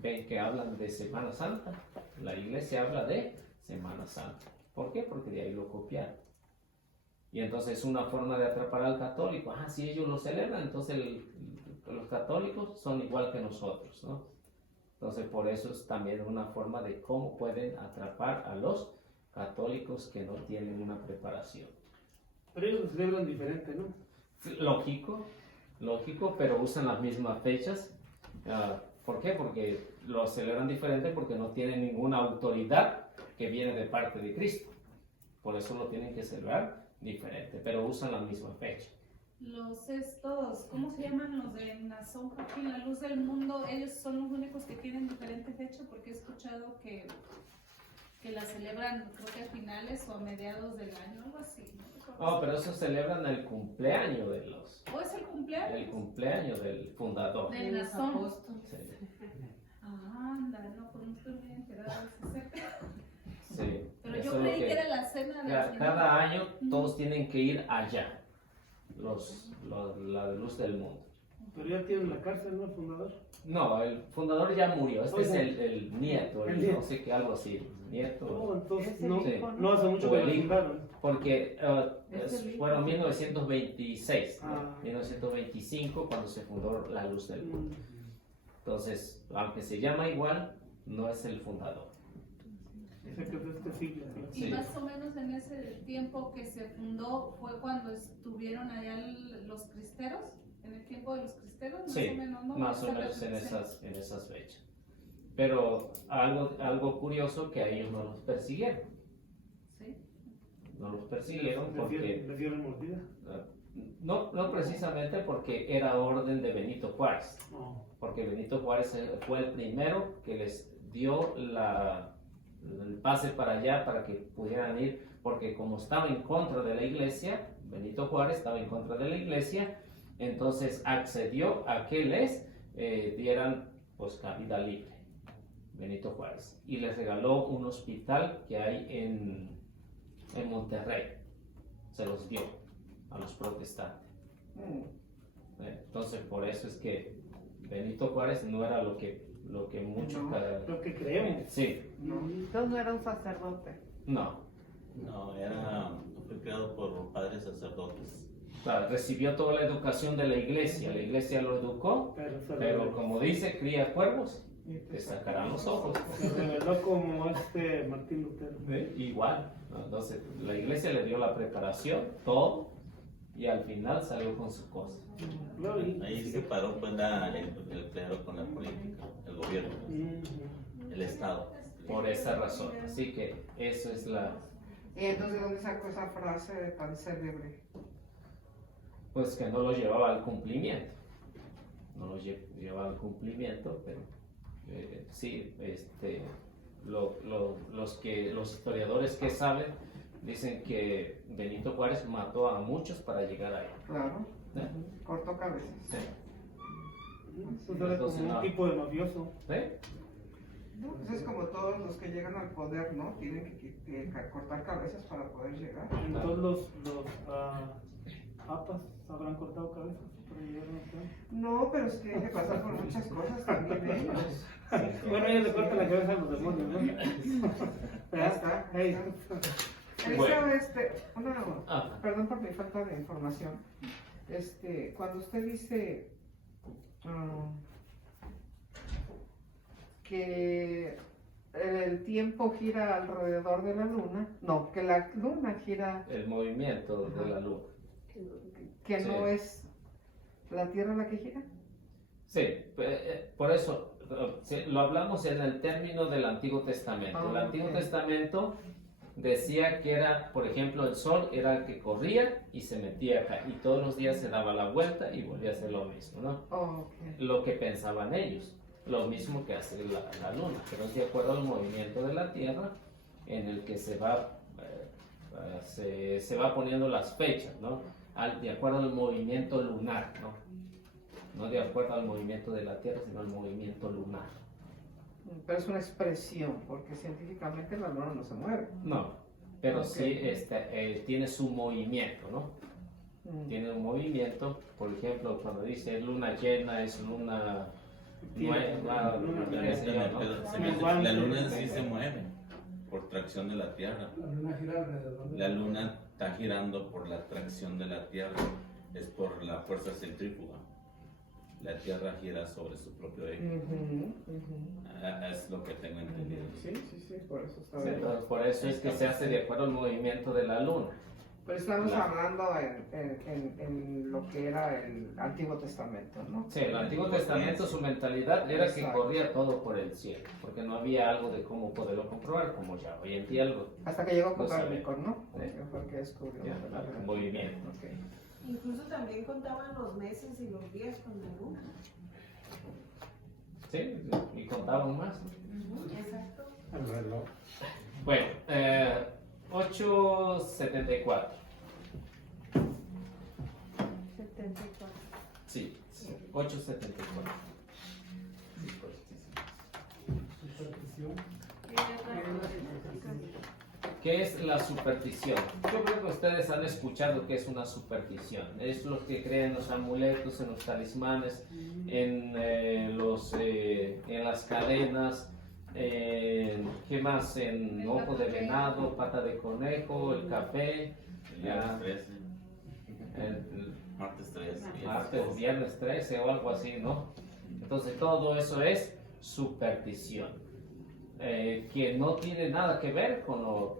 ven que hablan de Semana Santa, la iglesia habla de Semana Santa. ¿Por qué? Porque de ahí lo copiaron. Y entonces es una forma de atrapar al católico. Ah, si ellos lo celebran, entonces los católicos son igual que nosotros, ¿no? Entonces por eso es también una forma de cómo pueden atrapar a los católicos que no tienen una preparación. Pero ellos lo celebran diferente, ¿no? Lógico, pero usan las mismas fechas. ¿Por qué? Porque lo celebran diferente porque no tienen ninguna autoridad que viene de parte de Cristo. Por eso lo tienen que celebrar diferente, pero usan la misma fecha. Los estos, ¿cómo se llaman los de Nazón, Joaquín? La Luz del Mundo, ellos son los únicos que tienen diferente fecha, porque he escuchado que la celebran, creo que a finales o a mediados del año, algo así. Pero eso celebran el cumpleaños de los... ¿O es el cumpleaños? El cumpleaños del fundador. De Nazón. Sí. Anda, no, pues no estoy muy enterada de ese tema. Sí. Pero Eso yo es lo creí que era la cena de la cada año todos tienen que ir allá, la luz del mundo. Pero ya tienen la cárcel, ¿no? El fundador. No, el fundador ya murió, este es Oye. el nieto, El nieto. no sé qué, algo así, nieto. Oh, entonces Ese no, Sí. no hace mucho O que el lo hijo. fundaron. Porque Es el hijo. fueron 1926, ¿no? Ah. 1925 cuando se fundó la luz del mundo. Mm. Entonces, aunque se llama igual, no es el fundador. O sea que es este siglo. ¿no? Y Sí. más o menos en ese tiempo que se fundó fue cuando estuvieron allá los cristeros, en el tiempo de los cristeros, más Sí, o menos, ¿no? más o Esa menos en referencia. esas fechas. Pero algo curioso que a ellos no los persiguieron. Sí. No los persiguieron Les porque, dieron mordida. no precisamente porque era orden de Benito Juárez, No. porque Benito Juárez fue el primero que les dio el pase para allá para que pudieran ir, porque como estaba en contra de la iglesia, Benito Juárez estaba en contra de la iglesia, entonces accedió a que les dieran pues cabida libre, Benito Juárez, y les regaló un hospital que hay en Monterrey, se los dio a los protestantes. Entonces por eso es que Benito Juárez no era lo que muchos... Lo que creemos. Sí, Entonces no era un sacerdote. no. No, fue creado por padres sacerdotes. Claro, recibió toda la educación de la iglesia lo educó, pero como dice, cría cuervos, te sacarán los ojos. Se reveló como Martín Lutero. Igual, ¿no? Entonces la iglesia le dio la preparación, todo, y al final salió con su cosa. Claro, y- Ahí se paró pues el clero con la política, el gobierno, Mm. el Estado. Por esa razón. Así que eso es ¿Y entonces de dónde sacó esa frase tan célebre? pues que no lo llevaba al cumplimiento. No lo llevaba al cumplimiento, pero sí, los historiadores que saben dicen que Benito Juárez mató a muchos para llegar ahí. Claro, ¿Eh? cortó cabezas. Sí. Pues era Entonces, como no. un tipo de mafioso. ¿Eh? Pues es como todos los que llegan al poder, ¿no? Tienen que cortar cabezas para poder llegar. Entonces los papas habrán cortado cabezas para llegar a acá. No, pero es que hay que pasar por muchas cosas también ellos. Bueno, ellos le cortan la cabeza a los demonios, ¿no? Ya está. Ahí. Bueno. Eliseo, perdón por mi falta de información. Cuando usted dice que el tiempo gira alrededor de la luna, no, que la luna gira, El movimiento de la luna. que no Sí. es la Tierra la que gira. Sí, por eso lo hablamos en el término del Antiguo Testamento. El Antiguo ok. Testamento decía que era, por ejemplo, el sol era el que corría y se metía acá, y todos los días se daba la vuelta y volvía a hacer lo mismo, ¿no? Oh, ok. Lo que pensaban ellos, lo mismo que hace la luna, pero es de acuerdo al movimiento de la Tierra en el que se va poniendo las fechas, ¿no? De acuerdo al movimiento lunar, ¿no? No de acuerdo al movimiento de la Tierra, sino al movimiento lunar. Pero es una expresión, porque científicamente la luna no se mueve. No, pero Ok. sí tiene su movimiento, ¿no? Mm. Tiene un movimiento, por ejemplo, cuando dice luna llena es luna La luna sí se mueve por tracción de la Tierra. La luna gira alrededor. La luna está girando por la tracción de la Tierra, es por la fuerza centrífuga. La Tierra gira sobre su propio eje. Es lo que tengo entendido. Sí, por eso está Sí, bien. entonces, por eso es que se hace de acuerdo al movimiento de la luna. Pero estamos La- hablando en lo que era el Antiguo Testamento, ¿no? Sí, el Antiguo Testamento, su mentalidad era que corría todo por el cielo, porque no había algo de cómo poderlo comprobar, como ya hoy en día algo. Hasta que llegó No sabe. Copérnico, ¿no? Sí. Que fue el que descubrió. Ya, la- movimiento. Ok. Incluso también contaban los meses y los días con la luna. Sí, y contaban más. Exacto. El reloj. Bueno, 874. 74. Sí, 874. Sí, pues, sí, Superstición. sí. ¿Qué es la superstición? Yo creo que ustedes han escuchado qué es una superstición. Es lo que creen los amuletos, en los talismanes, en las cadenas, ¿qué más? En El ojo de café. venado, pata de conejo, el café, El viernes 13, el martes 13. martes, viernes 13 o algo así, ¿no? Entonces todo eso es superstición, que no tiene nada que ver con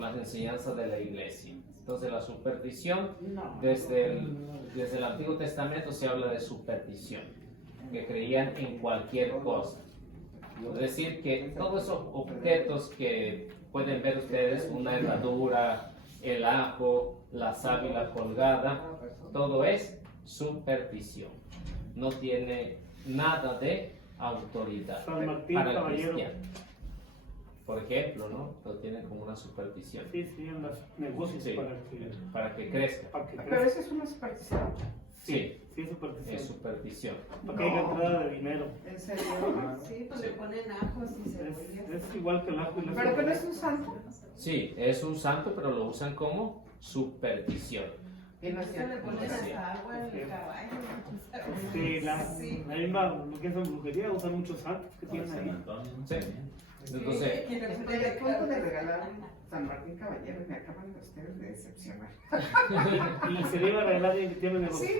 las enseñanzas de la iglesia. Entonces la superstición, desde el Antiguo Testamento se habla de superstición, que creían en cualquier cosa. Es decir, que todos esos objetos que pueden ver ustedes, una herradura, el ajo, la sábila colgada, todo es superstición. No tiene nada de autoridad San Martín, para el caballero. cristiano. Por ejemplo, ¿no? Lo tienen como una superstición. Sí, en los negocios Sí, para que crezca. crezca. Pero esa es una superstición. Sí, Sí, superstición. es superstición. Para que haya entrada de dinero. ¿En serio? Sí, pues le ponen ajos y cebollas. Es igual que el ajo y la Pero que no cebolla. es un santo. Sí, es un santo, pero lo usan como superstición. Y no es Esto le cierto. ponen Sí. hasta agua en el caballo. Sí, la Sí. misma, lo que es en brujería, usan muchos santos que tienen San ahí. Antonio, ¿no? Sí. Entonces, Sí, y le Estoy ponen a punto de carne. regalar un San Martín Caballero y me acaban de ustedes de decepcionar. Y se le iba a regalar a alguien que tiene negocio. Sí,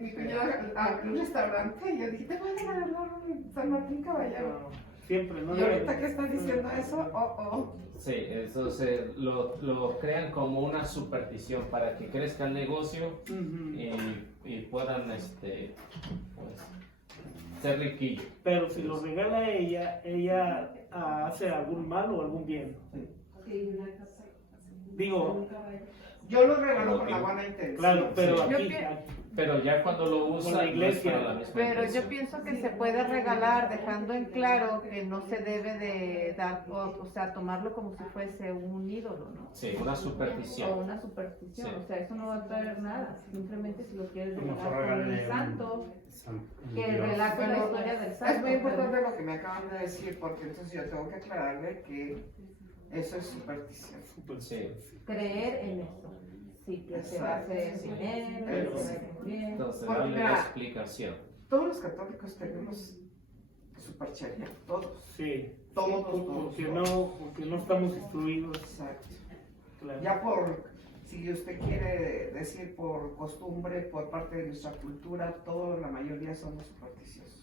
mi cuñada abrió un restaurante y yo dije, te voy a regalar un San Martín Caballero. Siempre, ¿no? Y ahorita que estás diciendo eso, sí, entonces lo crean como una superstición para que crezca el negocio Ujú. y puedan pues, ser riquillos. Pero si lo regala ella hace algún mal o algún bien. Sí, una casa. Digo, Un caballo. yo lo regalo con la buena intención. claro, pero Sí. aquí, Pero ya cuando lo Con usan, la iglesia. no es para la misma Pero yo intención. pienso que se puede regalar dejando en claro que no se debe de dar, o sea, tomarlo como si fuese un ídolo, ¿no? Sí, una O superstición. una superstición, Sí. o sea, eso no va a traer nada, simplemente si lo quieres Mejor regalar con regálale un santo un que Dios. relate la Bueno, historia del Es santo. muy importante lo que me acaban de decir porque entonces yo tengo que aclararle que eso es superstición. Sí. Creer en eso, sí, que se va a hacer dinero, que se va a hacer bien. Entonces, Porque, darle mira, la explicación. Todos los católicos tenemos superchería, todos. Sí, Todos, porque no estamos instruidos. Exacto. Claro. Ya si usted quiere decir por costumbre, por parte de nuestra cultura, la mayoría somos supersticiosos.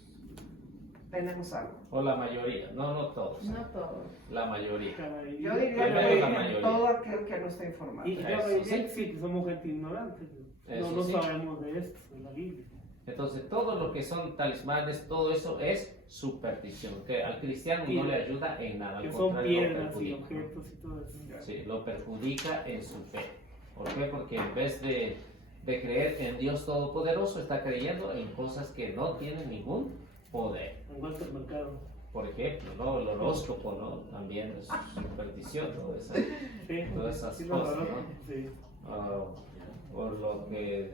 Tenemos algo. O la mayoría, no todos, No todos. la mayoría. Caray, Yo Primero la diría mayoría. que todo aquel que no está informado. Y yo Eso sí, sí, que somos gente ignorante. Eso No sí. sabemos de esto, de la Biblia. Entonces, todo lo que son talismanes, todo eso es superstición, que al cristiano Sí. no le ayuda en nada, al Que son contrario, lo piedras y perjudica. objetos y todo eso. Sí, lo perjudica en su fe. ¿Por qué? Porque en vez de creer en Dios Todopoderoso, está creyendo en cosas que no tienen ningún poder. En Walter Mercado. Por ejemplo, ¿no? El horóscopo, ¿no? También es superstición, todas esas Sí, cosas, ¿no? ¿no? Sí. O lo que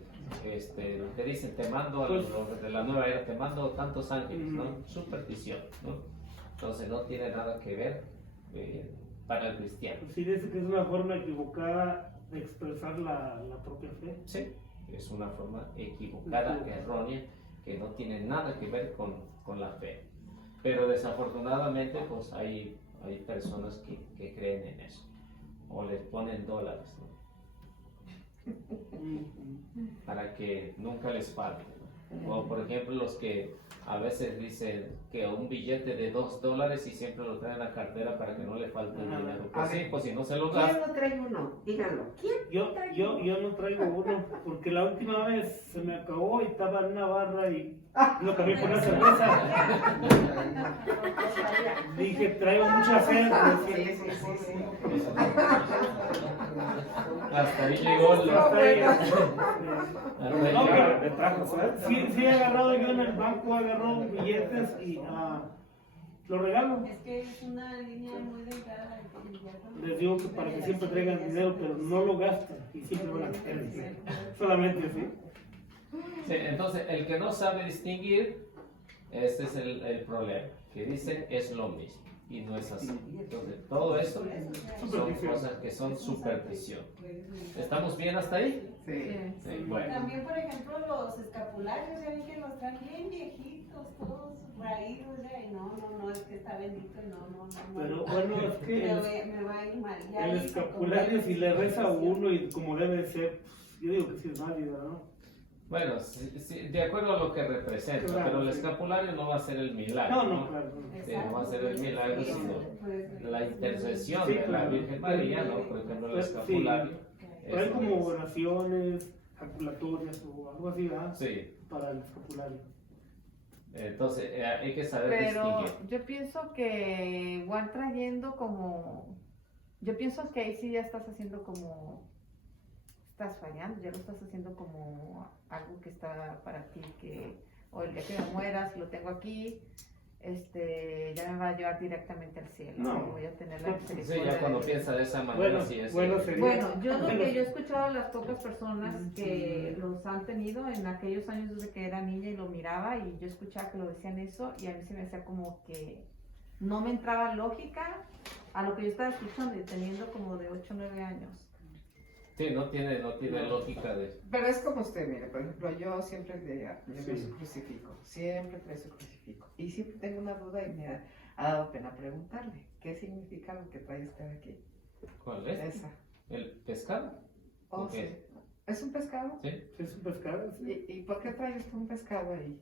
dicen, te mando, Pues- los de la nueva era, te mando tantos ángeles, ¿no? Ujú. Superstición, ¿no? Entonces no tiene nada que ver para el cristiano. Pues sí, dice que es una forma equivocada de expresar la propia fe. Sí, es una forma equivocada, errónea que no tiene nada que ver con la fe. Pero desafortunadamente pues hay personas que creen en eso, o les ponen dólares, ¿no? Para que nunca les falte, ¿no? O por ejemplo los que a veces dicen que un billete de $2 y siempre lo traen en la cartera para que no le falte el dinero. Pues sí, pues si no se lo ¿Quién gasta. no trae uno? Díganlo. ¿Quién? Yo no traigo uno, porque la última vez se me acabó y estaba en una barra y lo cambié por una cerveza. Dije, traigo mucha sed. Hasta ahí llegó el... Hasta ahí. No, pero de trajo, sí he agarrado yo en el banco, he agarrado billetes y los regalo. Es que es una línea muy delgada. Les digo que para que siempre traigan dinero, pero no lo gastan y siempre van a tener dinero. Solamente así. Sí, entonces el que no sabe distinguir, este es el problema, que dicen es lo mismo y no es así. Entonces todo esto son cosas que son superstición. ¿Estamos bien hasta ahí? Sí. Sí, bueno. También, por ejemplo, los escapularios, ya vi que los traen bien viejitos, todos raídos, ya, y no, es que está bendito, no. Pero bueno, es que me va a ir mal. Ya el hice escapulario, como si le reza a uno y como debe ser, yo digo que sí es válido, ¿no? Bueno, sí, de acuerdo a lo que representa, Claro, pero el sí. escapulario no va a ser el milagro. No, claro. Sí, no va a ser el milagro, sino la intercesión Sí, de la claro. Virgen María, ¿no? Por ejemplo, el Pues, escapulario. Pero hay como oraciones, jaculatorias o algo así, ¿verdad? Sí, Para el escapulario. entonces hay que saber Pero distinguir. yo pienso que igual trayendo como, yo pienso que ahí sí ya estás haciendo como, estás fallando, ya lo estás haciendo como algo que está para ti, que o el día que me mueras lo tengo aquí, ya me va a llevar directamente al cielo, No. voy a tener la Sí, misericordia. ya cuando de- piensa de esa manera, Bueno, sí es. bueno, sería- Bueno, yo lo Bueno. que yo he escuchado a las pocas personas que los han tenido en aquellos años desde que era niña y lo miraba y yo escuchaba que lo decían eso y a mí se me hacía como que no me entraba lógica a lo que yo estaba escuchando y teniendo como de 8 o 9 años. Sí, no tiene lógica de... Pero es como usted, mire, por ejemplo, yo siempre llevo Sí. su crucifijo, siempre traigo su crucifijo. Y siempre tengo una duda y me ha dado pena preguntarle, ¿qué significa lo que trae usted aquí? ¿Cuál es? Esa. ¿El pescado? Oh, Ok. sí. ¿Es un pescado? Sí. Es un pescado, sí. ¿Y por qué trae usted un pescado ahí?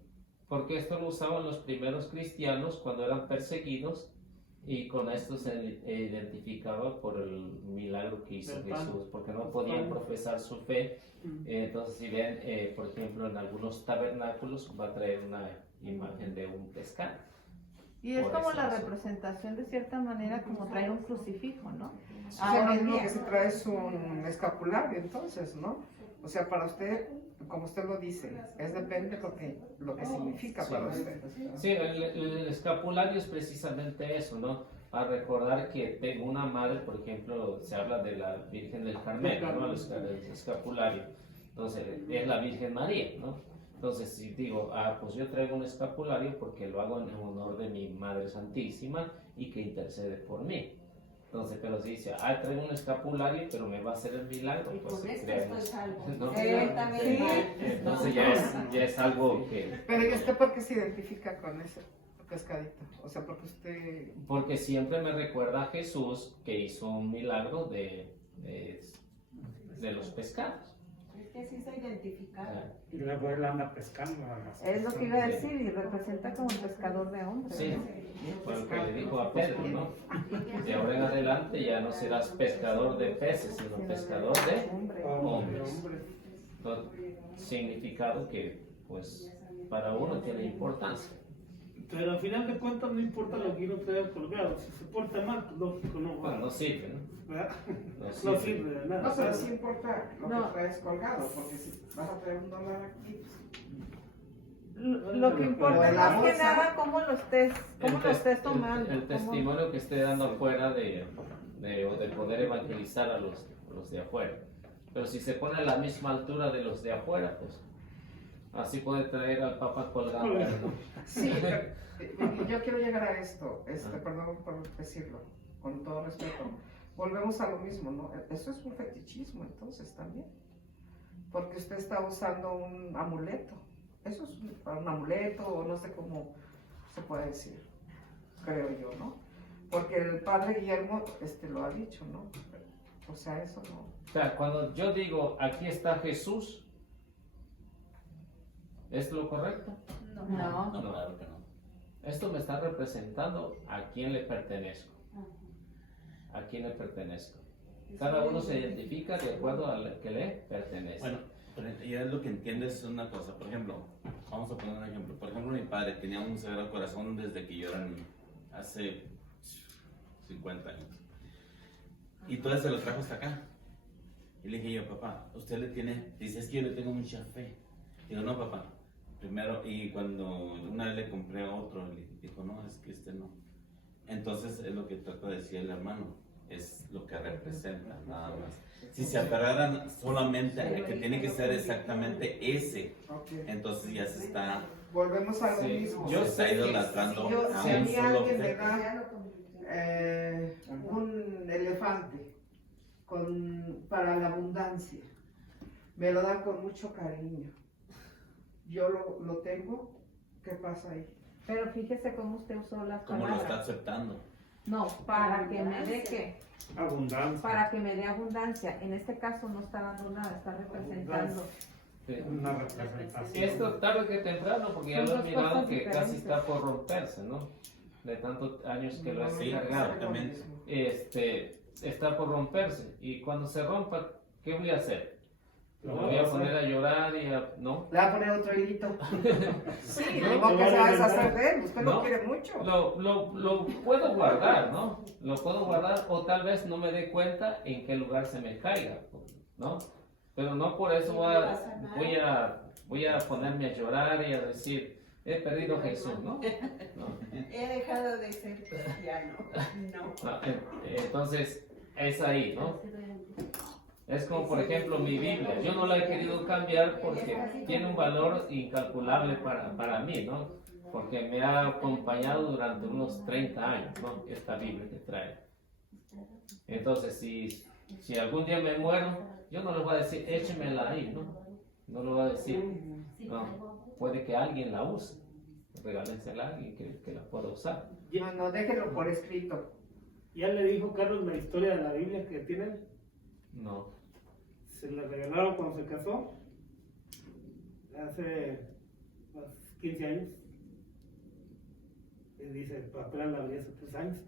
Porque esto lo usaban los primeros cristianos cuando eran perseguidos y con esto se identificaba por el milagro que hizo Del pan. Jesús, porque no podían profesar su fe. Entonces, si ven, por ejemplo, en algunos tabernáculos va a traer una imagen de un pescado. Y es Por como eso la es. representación de cierta manera como traer un crucifijo, ¿no? O sea, Ahora mismo bien, que se trae es un escapulario, entonces, ¿no? O sea, para usted, como usted lo dice, es depende lo que significa Sí. para usted. Sí, el escapulario es precisamente eso, ¿no? A recordar que tengo una madre, por ejemplo, se habla de la Virgen del Carmelo, ¿no? El escapulario. Entonces, es la Virgen María, ¿no? Entonces, si digo, pues yo traigo un escapulario porque lo hago en honor de mi Madre Santísima y que intercede por mí. Entonces, pero si dice, traigo un escapulario, pero me va a hacer el milagro, Y pues con esto creemos. estoy salvo. ¿No? También. Entonces ya es algo que... Pero ¿y usted por qué se identifica con ese pescadito? O sea, porque usted... Porque siempre me recuerda a Jesús que hizo un milagro de los pescados. Es que sí se identificaba. Y luego él anda pescando. es lo que iba a decir y representa como el pescador de hombres. Sí, ¿no? fue lo que le dijo a Pedro, ¿no? De ahora en adelante ya no serás pescador de peces, sino pescador de hombres. Significado que, pues, para uno tiene importancia. Pero al final de cuentas no importa lo que uno traiga colgado. Si se porta mal, pues lógico, no. Bueno, no sirve, ¿no? ¿Verdad? No No sirve. sirve de nada. No, pero sí importa lo No. que traes colgado, porque si vas a traer $1 aquí, Lo que importa es más que nada cómo lo estés tomando. El cómo- testimonio que esté dando afuera de poder evangelizar a los de afuera. Pero si se pone a la misma altura de los de afuera, pues así puede traer al Papa colgado. Sí, y yo quiero llegar a esto, perdón por decirlo, con todo respeto. Volvemos a lo mismo, ¿no? Eso es un fetichismo entonces también, porque usted está usando un amuleto. eso es para un amuleto o no sé cómo se puede decir, creo yo, ¿no? Porque el padre Guillermo lo ha dicho, ¿no? O sea, eso no. O sea, cuando yo digo, aquí está Jesús, ¿es lo correcto? No. No. No, claro que no. Esto me está representando a quién le pertenezco. A quién le pertenezco. Cada uno se identifica de acuerdo al que le pertenece. Bueno, pero ya lo que entiendes es una cosa. Por ejemplo, vamos a poner un ejemplo. Por ejemplo, mi padre tenía un Sagrado Corazón desde que yo era niño, hace 50 años. Y todo se lo trajo hasta acá. Y le dije yo, papá, usted le tiene, dice, es que yo le tengo mucha fe. Digo, no, papá. Primero, y cuando una vez le compré a otro, le dijo, no, es que este no. Entonces es lo que trata de decir el hermano, es lo que representa, nada más. Si se aferraran solamente a que tiene que ser exactamente ese, entonces ya se está, Volvemos a lo Sí, mismo. yo se está sé que idolatrando a Si a un mí solo alguien me objeto. da un elefante para la abundancia, me lo dan con mucho cariño, yo lo tengo, ¿qué pasa ahí? Pero fíjese cómo usted usó las ¿Cómo lo palabras. está aceptando? No, para que me dé qué. Abundancia. Para que me dé abundancia. En este caso no está dando nada, está representando. Sí. Una representación. Esto tarde que temprano, porque ya Son lo he dos mirado cosas que casi diferentes. está por romperse, ¿no? De tantos años que lo he Sí, cargado. exactamente. Está por romperse. Y cuando se rompa, ¿qué voy a hacer? Lo ¿Me voy voy a a poner hacer. a llorar y a... ¿no? Le va a poner otro hilito. Sí, No, ni modo que no, se va a no, deshacer de él, usted no. lo quiere mucho. Lo puedo guardar, ¿no? Lo puedo guardar o tal vez no me dé cuenta en qué lugar se me caiga, ¿no? Pero no por eso voy a ponerme a llorar y a decir, he perdido a Jesús, ¿no? ¿No? He dejado de ser cristiano. No. No, entonces, es ahí, ¿no? Es como, por ejemplo, mi Biblia. Yo no la he querido cambiar porque tiene un valor incalculable para mí, ¿no? Porque me ha acompañado durante unos 30 años, ¿no? Esta Biblia que trae. Entonces, si algún día me muero, yo no les voy a decir, échemela ahí, ¿no? No lo voy a decir. No, puede que alguien la use. Regálensela a alguien que la pueda usar. No, déjenlo por escrito. ¿Ya le dijo Carlos la historia de la Biblia que tienen? No. Se la regalaron cuando se casó, hace 15 años. Y dice, apenas la abrí hace 3 años.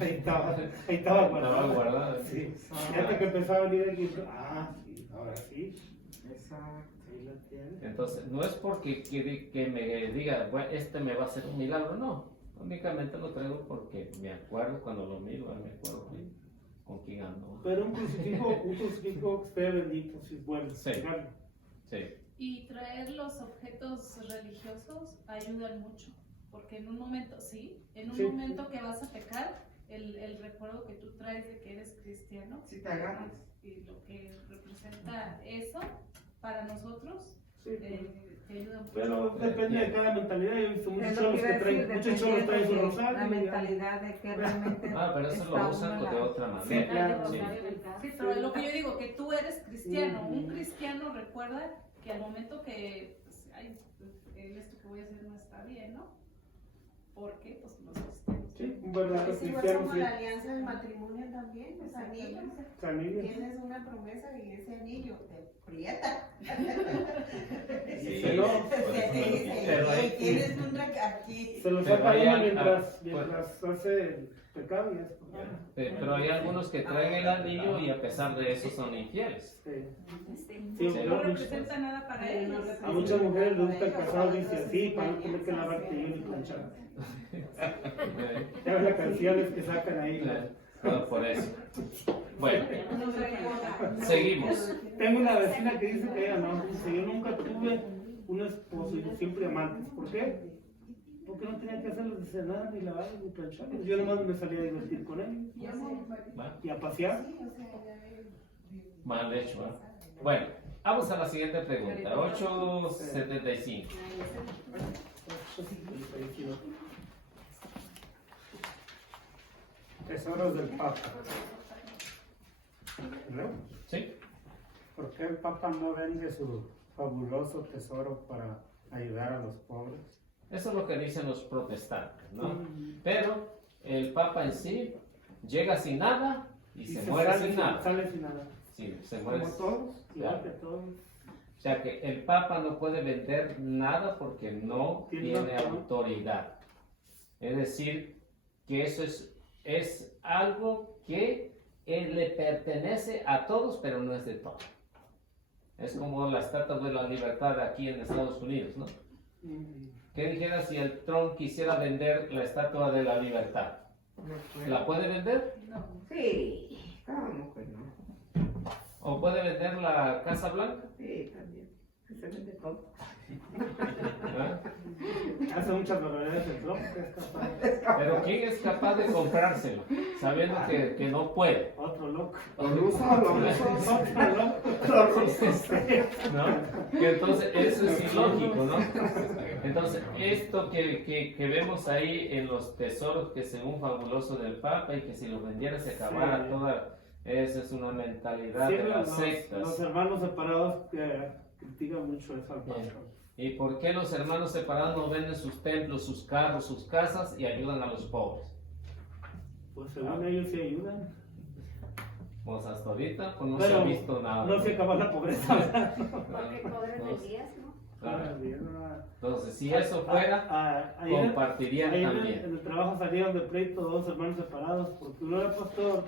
Ahí estaba guardada. Estaba guardada. Sí. Y hasta que empezó a venir aquí, sí, ahora sí. Exacto. Ahí la tiene. Entonces, no es porque que me diga, bueno, me va a hacer un milagro, no. Únicamente lo traigo porque me acuerdo cuando lo miro, me acuerdo con quién ando. Pero un crucifijo esté bendito, si es bueno. Sí. Claro. Sí. Y traer los objetos religiosos ayudan mucho, porque en un momento, en un Sí. momento que vas a pecar, el recuerdo que tú traes de que eres cristiano, Si te agarras. y lo que representa eso para nosotros, Sí. te ayuda mucho. Pero depende de cada mentalidad. Yo he visto muchos Es lo cholos que iba que a traen, decir, muchos cholos traen su dependiendo de rosario. la y ya. mentalidad de que realmente Pero eso está lo usan uno de otra manera. Sí, claro. Sí. Sí, pero lo que yo digo, que tú eres cristiano. Un cristiano recuerda que al momento que, pues, ay, esto que voy a hacer no está bien, ¿no? ¿Por qué? Pues los cristianos. Sí, un verdadero Es igual cristiano, como sí. la alianza del matrimonio también, los anillos. Familia. Tienes una promesa y ese anillo te aprieta. Sí, Se lo- por eso me lo quité. Pero ahí- Y tienes un aquí. Se lo Pero saca hay uno al- mientras hace el pecado y es. Pero hay algunos que traen el anillo y a pesar de eso son infieles. Sí. Sí, Sí, no yo- representa nada para ellos. A muchas mujeres les gusta el casado, dice así, para no tener que lavarte yo ni planchar. Ya ves las canciones que sacan ahí. Todo por eso. Bueno, seguimos. Tengo una vecina que dice que ella no, dice, yo nunca tuve un esposo, yo siempre amantes. ¿Por qué? Porque no tenía que hacerles de cenar, ni lavar, ni planchar. Yo nomás me salía a divertir con él y a pasear. Mal hecho, ¿eh? Bueno, vamos a la siguiente pregunta. 875. Tesoros del Papa. ¿No? ¿Sí? ¿Por qué el Papa no vende su fabuloso tesoro para ayudar a los pobres. Eso es lo que dicen los protestantes, ¿no? Pero el Papa en sí llega sin nada y se muere sin nada. Sale sin nada. Sí, se muere. Como todos, igual que todos. O sea que el Papa no puede vender nada porque no tiene autoridad. Es decir, que eso es algo que le pertenece a todos, pero no es de todos. Es como la Estatua de la Libertad aquí en Estados Unidos, ¿no? ¿Qué dijera si el Trump quisiera vender la Estatua de la Libertad? ¿La puede vender? No. Sí, ¿cómo que no? ¿O puede vender la Casa Blanca? Sí, también. Se vende todo. ¿Ah? Hace muchas barbaridades el Trump, que es capaz. Pero ¿quién es capaz de comprárselo? Sabiendo que no puede. Otro loco. Los rusos, Otro loco. Los rusos. ¿No? Que entonces eso es ilógico, ¿no? Entonces esto que vemos ahí en los tesoros que según fabuloso del Papa y que si los vendiera se acabara Sí. toda, esa es una mentalidad Sí, de las sectas. los hermanos separados que critican mucho eso al Papa. ¿Y por qué los hermanos separados no venden sus templos, sus carros, sus casas y ayudan a los pobres? Pues según ellos sí ayudan. Pues hasta ahorita pues no Pero se ha visto nada. no se acaba la pobreza, ¿verdad? Porque cobran el 10, ¿no? Claro. Ah, Entonces, si eso fuera, ayer- compartirían ayer también. En el trabajo salieron de pleito dos hermanos separados, porque uno era pastor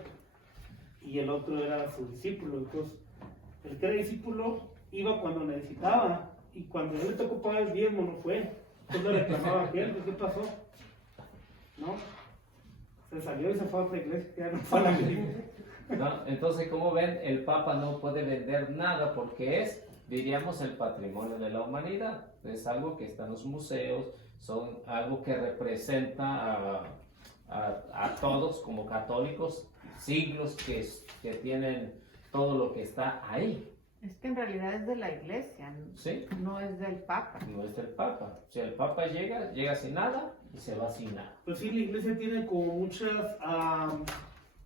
y el otro era su discípulo. Entonces, el que era discípulo iba cuando necesitaba, y cuando él le tocó pagar el diezmo no fue. Entonces le reclamaba a aquel, ¿qué pasó? ¿No? Se salió y se fue a otra iglesia, que ya no fue a la misma. ¿No? Entonces, como ven, el Papa no puede vender nada porque es, diríamos, el patrimonio de la humanidad. Es algo que está en los museos, son algo que representa a todos como católicos, siglos que tienen todo lo que está ahí. Es que en realidad es de la iglesia, ¿Sí? no es del Papa. No es del Papa. Si el Papa llega sin nada y se va sin nada. Pues sí, la iglesia tiene como muchas,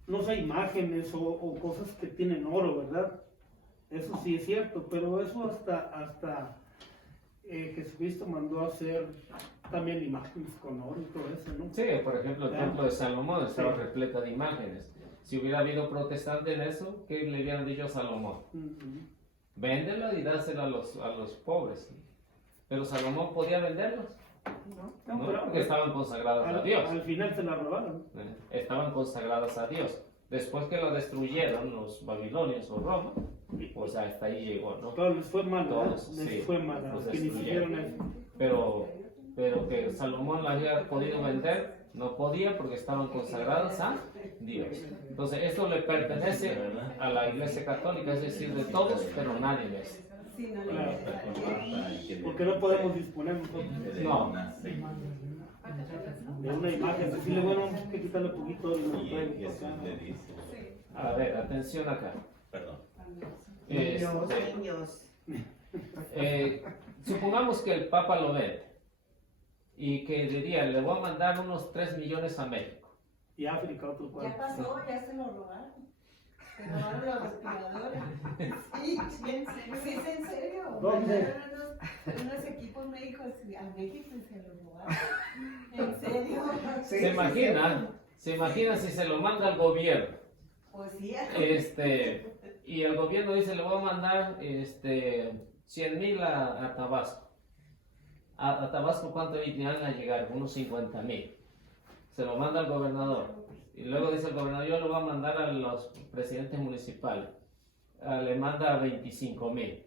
no sé, imágenes o cosas que tienen oro, ¿verdad? Eso sí es cierto, pero eso hasta Jesucristo mandó a hacer también imágenes con oro y todo eso, ¿no? Sí, por ejemplo, el templo de Salomón estaba repleto de imágenes. Si hubiera habido protestante en eso, ¿qué le hubieran dicho a Salomón? Véndela y dásela a los pobres. Pero Salomón podía venderlos. No, porque estaban consagradas a Dios. Al final se la robaron. Estaban consagradas a Dios. Después que la destruyeron los babilonios o Roma, pues hasta ahí llegó, ¿no? Pero les fue mal, ¿verdad? Todos, Les sí, fue mal a los los que hicieron eso. pero que Salomón la había podido vender, no podía porque estaban consagradas a Dios. Entonces esto le pertenece a la Iglesia Católica, es decir, de todos, pero nadie es. Sí, no le Claro. Porque no podemos disponer nosotros No. de una imagen. Decirle, bueno, hay que quitarle un poquito y lo Y traigo Jesús para acá. le dice, A ver, atención acá. perdón, Niños. Supongamos que el Papa lo vende y que diría, le voy a mandar unos 3 millones a México. Y África otro Ya cuadro. pasó, ya se lo robaron. Se robaron los respiradores. Sí, sí, es en serio. ¿Dónde? Mandaron unos equipos médicos a México y se los robaron. ¿En serio? ¿Se imagina si se lo manda al gobierno? Pues sí. Y el gobierno dice, le voy a mandar 100,000 a Tabasco. A Tabasco, ¿cuánto van a llegar? Unos 50,000. Se lo manda al gobernador. Y luego dice el gobernador, yo lo voy a mandar a los presidentes municipales. Le manda 25,000.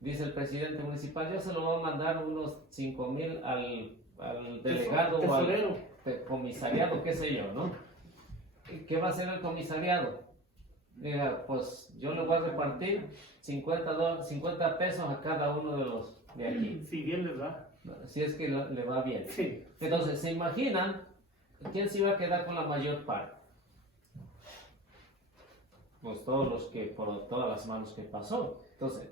Dice el presidente municipal, yo se lo voy a mandar unos 5,000 al delegado o al Tesorero. comisariado, qué sé yo, ¿no? ¿Qué va a hacer el comisariado? Diga, pues yo le voy a repartir 50 pesos a cada uno de los de aquí. Si bien les va. Si es que le va bien. Sí. Entonces, ¿se imaginan quién se iba a quedar con la mayor parte? Pues por todas las manos que pasó. Entonces,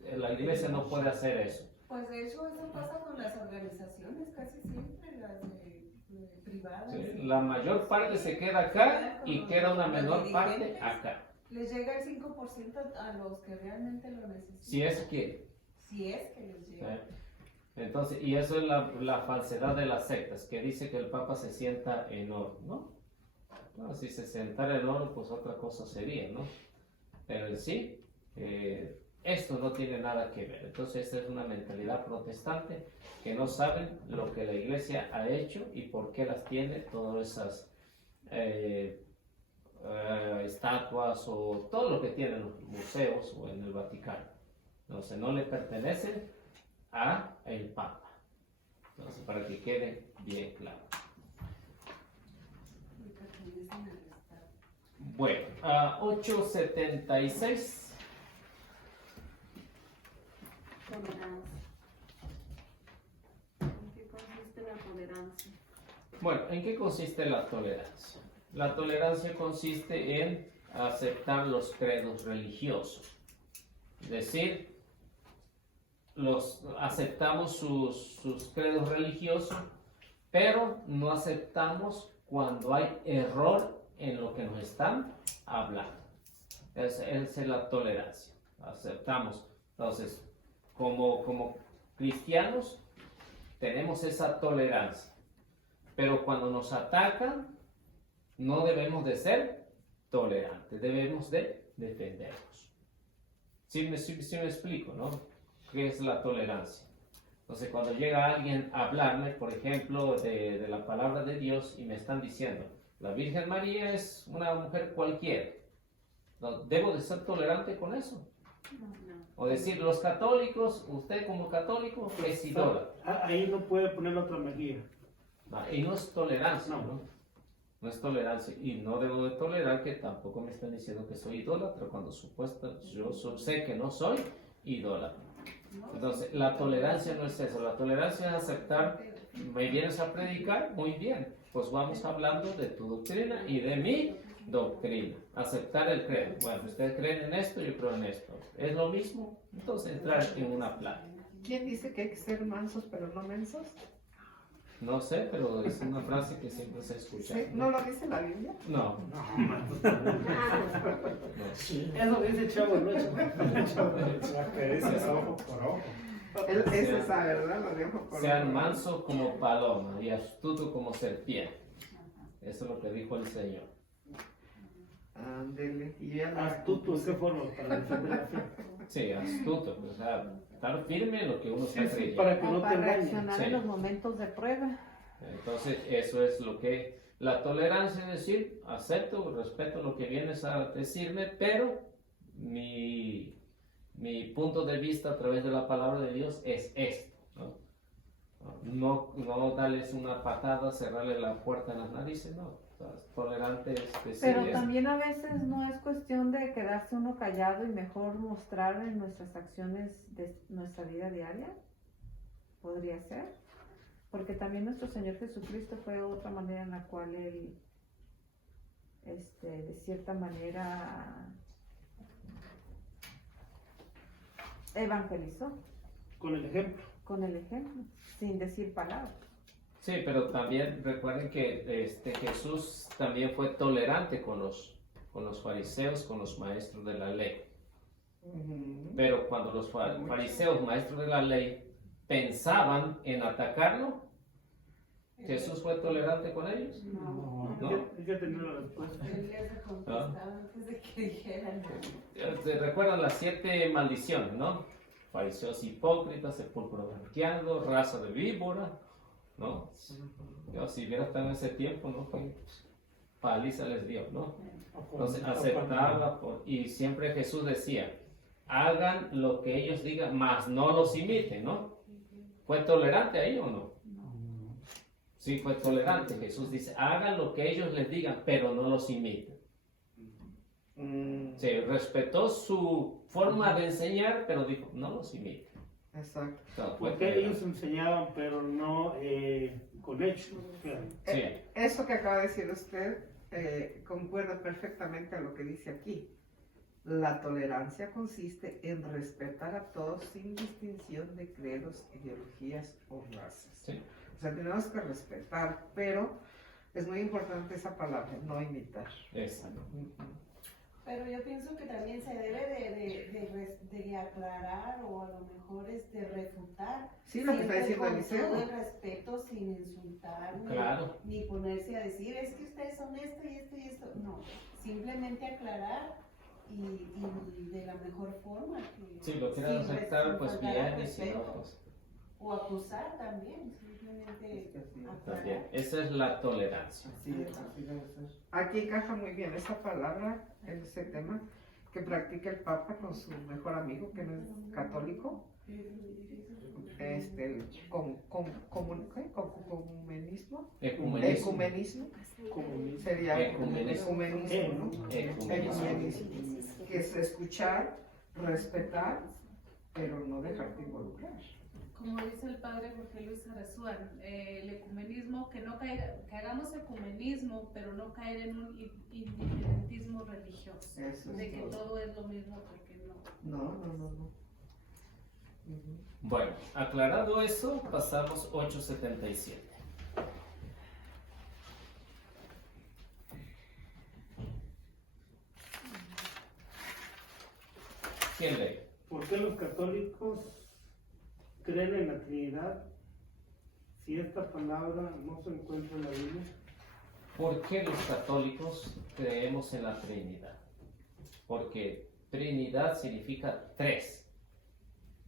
la iglesia no puede hacer eso. Pues de hecho eso pasa con las organizaciones casi siempre, las privadas. Sí, la mayor parte se queda acá y queda una menor parte acá. Les llega el 5% a los que realmente lo necesitan. Si es que... Si es que les llega. Entonces, y eso es la falsedad de las sectas, que dice que el Papa se sienta en oro, ¿no? Bueno, si se sentara en oro, pues otra cosa sería, ¿no? Pero en sí, esto no tiene nada que ver. Entonces, esta es una mentalidad protestante que no saben lo que la Iglesia ha hecho y por qué las tiene todas esas estatuas o todo lo que tienen los museos o en el Vaticano. Entonces, no le pertenecen a el Papa. Entonces, para que quede bien claro. Bueno, 876. Tolerancia. ¿En qué consiste la tolerancia? Bueno, ¿en qué consiste la tolerancia? La tolerancia consiste en aceptar los credos religiosos. Es decir, aceptamos sus credos religiosos, pero no aceptamos cuando hay error en lo que nos están hablando. Esa es la tolerancia. Aceptamos. Entonces, como cristianos, tenemos esa tolerancia. Pero cuando nos atacan, no debemos de ser tolerantes, debemos de defendernos. ¿Sí me explico, no? ¿Qué es la tolerancia? Entonces, cuando llega alguien a hablarme, por ejemplo, de la palabra de Dios y me están diciendo, la Virgen María es una mujer cualquiera, ¿debo de ser tolerante con eso? O decir, los católicos, usted como católico es idólatra. Ahí no puede poner la otra mejilla. Y no es tolerancia, ¿no? No es tolerancia. Y no debo de tolerar que tampoco me estén diciendo que soy idólatra, cuando yo sé que no soy idólatra. Entonces, la tolerancia no es eso. La tolerancia es aceptar, me vienes a predicar, muy bien. Pues vamos hablando de tu doctrina y de mi doctrina. Aceptar el credo. Bueno, ustedes creen en esto, yo creo en esto. ¿Es lo mismo? Entonces, entrar en una plática. ¿Quién dice que hay que ser mansos pero no mensos? No sé, pero es una frase que siempre se escucha. ¿Sí? ¿No lo dice la Biblia? No. Eso dice Chavo el Ocho. La que dice es ojo por ojo. Es esa, ¿verdad? Lo de ojo por Sean ojo. manso como paloma y astuto como serpiente. Eso es lo que dijo el Señor. Ándele. Y ya la- Astuto, ¿qué forma? Para defender la fe. Sí, astuto. O sea, estar firme en lo que uno está Sí, creyendo. para que no te Para engañen. reaccionar Sí. en los momentos de prueba. Entonces, eso es lo que... La tolerancia es decir, acepto, respeto lo que vienes a decirme, pero mi punto de vista a través de la palabra de Dios es esto, ¿no? No darles una patada, cerrarle la puerta en las narices, no. O sea, tolerante es Pero decirles... también a veces no es cuestión de quedarse uno callado y mejor mostrar en nuestras acciones de nuestra vida diaria. Podría ser. Porque también nuestro Señor Jesucristo fue otra manera en la cual Él, de cierta manera, evangelizó. Con el ejemplo. Con el ejemplo, sin decir palabras. Sí, pero también recuerden que Jesús también fue tolerante con los fariseos, con los maestros de la ley. Pero cuando los fariseos, maestros de la ley, pensaban en atacarlo, ¿Jesús fue tolerante con ellos? No. ¿No? Ya tenía la respuesta. Él ya se contestaba antes de que dijeran. ¿Te recuerdan las 7 maldiciones, no? Fariseos hipócritas, sepulcro blanqueando, raza de víbora, ¿no? Yo, si hubiera estado en ese tiempo, ¿no? Qué paliza les dio, ¿no? Entonces aceptaba y siempre Jesús decía, hagan lo que ellos digan, mas no los imiten, ¿no? ¿Fue tolerante ahí o no? Sí, fue tolerante. Jesús dice, hagan lo que ellos les digan, pero no los imiten. Sí, respetó su forma de enseñar, pero dijo, no los imiten. Exacto. O sea, fue Porque tolerante. ellos enseñaban, pero no con hechos. Sí. Eso que acaba de decir usted concuerda perfectamente a lo que dice aquí. La tolerancia consiste en respetar a todos sin distinción de credos, ideologías o razas. Sí. O sea, tenemos que respetar, pero es muy importante esa palabra, no imitar. Exacto. Pero yo pienso que también se debe de aclarar o a lo mejor refutar Sí, lo que está siempre diciendo con Eliseo. todo el respeto, sin insultar, Claro. ni ponerse a decir, es que ustedes son esto y esto y esto. No, simplemente aclarar y de la mejor forma. Si lo quieren sin aceptar, pues faltar bien, al y si no, respeto. pues O acusar también, simplemente también. aclarar. Esa es la tolerancia. Así debe ser. Aquí encaja muy bien esa palabra, ese tema, que practica el Papa con su mejor amigo, que no es católico. Comunismo. Ecumenismo. Ecumenismo. Sería Ecumenismo. ecumenismo, ¿no? Ecumenismo. Ecumenismo. Que es escuchar, respetar, pero no dejarte involucrar. Como dice el padre Jorge Luis Arasuán, el ecumenismo, que hagamos ecumenismo, pero no caer en un indiferentismo religioso, Eso es de que todo. todo es lo mismo, porque no. No. Ujú. Bueno, aclarado eso, pasamos 877. ¿Quién lee? ¿Por qué los católicos creen en la Trinidad si esta palabra no se encuentra en la Biblia? ¿Por qué los católicos creemos en la Trinidad? Porque Trinidad significa tres.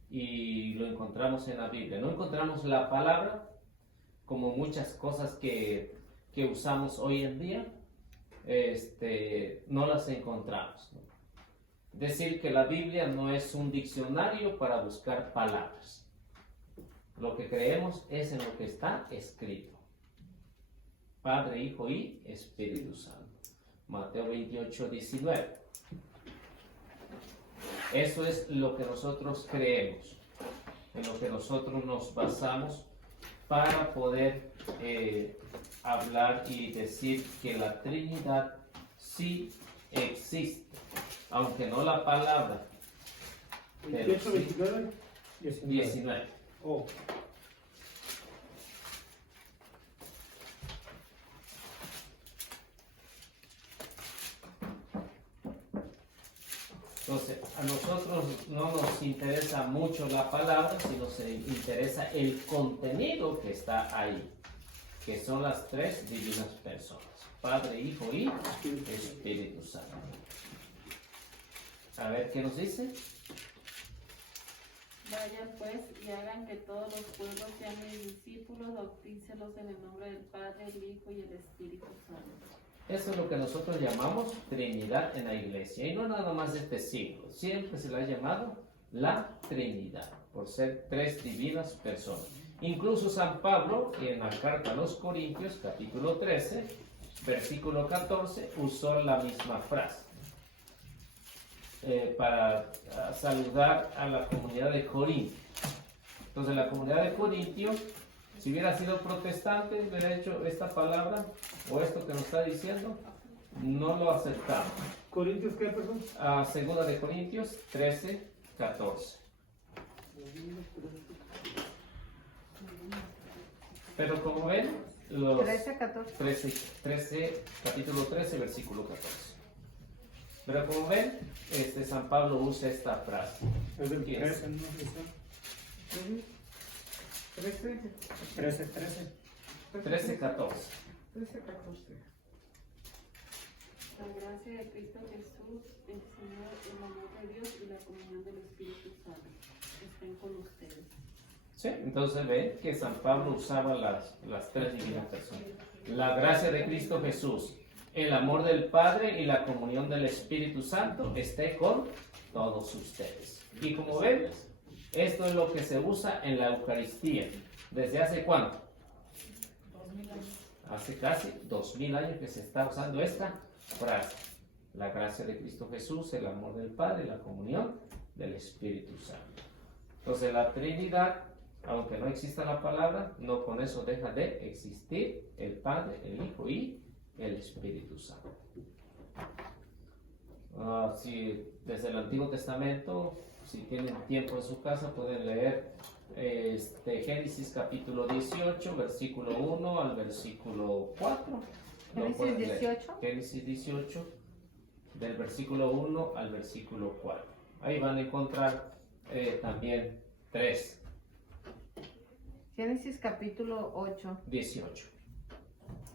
Y lo encontramos en la Biblia. No encontramos la palabra como muchas cosas que usamos hoy en día. No las encontramos, ¿no? Decir que la Biblia no es un diccionario para buscar palabras. Lo que creemos es en lo que está escrito. Padre, Hijo y Espíritu Santo. Mateo 28, 19. Eso es lo que nosotros creemos, en lo que nosotros nos basamos para poder hablar y decir que la Trinidad sí existe, aunque no la palabra. Pero 28, sí. 29. 19. Oh. Entonces, a nosotros no nos interesa mucho la palabra, sino se interesa el contenido que está ahí, que son las tres divinas personas, Padre, Hijo y Espíritu Santo. A ver, ¿qué nos dice? Vayan pues y hagan que todos los pueblos sean mis discípulos, bautícelos en el nombre del Padre, el Hijo y el Espíritu Santo. Eso es lo que nosotros llamamos Trinidad en la iglesia, y no nada más de este siglo, siempre se la ha llamado la Trinidad, por ser tres divinas personas. Incluso San Pablo, en la carta a los Corintios, capítulo 13, versículo 14, usó la misma frase para saludar a la comunidad de Corinto. Entonces la comunidad de Corintio, si hubiera sido protestante, hubiera hecho esta palabra o esto que nos está diciendo, no lo aceptamos. ¿Corintios qué, perdón? Segunda de Corintios 13, 14. Pero como ven, los 13, 14. 13, capítulo 13, versículo 14. Pero como ven, San Pablo usa esta frase. Es del ¿Qué 13, ¿no? 13, 13, 14. 13, 14. La gracia de Cristo Jesús, el Señor, el amor de Dios y la comunión del Espíritu Santo estén con ustedes. Sí, entonces ven que San Pablo usaba las tres divinas personas. La gracia de Cristo Jesús, el amor del Padre y la comunión del Espíritu Santo esté con todos ustedes. Y como ven, esto es lo que se usa en la Eucaristía. ¿Desde hace cuánto? 2000 años. Hace casi 2000 años que se está usando esta frase. La gracia de Cristo Jesús, el amor del Padre y la comunión del Espíritu Santo. Entonces la Trinidad, aunque no exista la palabra, no con eso deja de existir el Padre, el Hijo y el Espíritu Santo. Si desde el Antiguo Testamento, si tienen tiempo en su casa, pueden leer Génesis capítulo 18, versículo 1 al versículo 4. Génesis 18. Génesis 18, del versículo 1 al versículo 4. Ahí van a encontrar también tres Génesis capítulo 8. 18.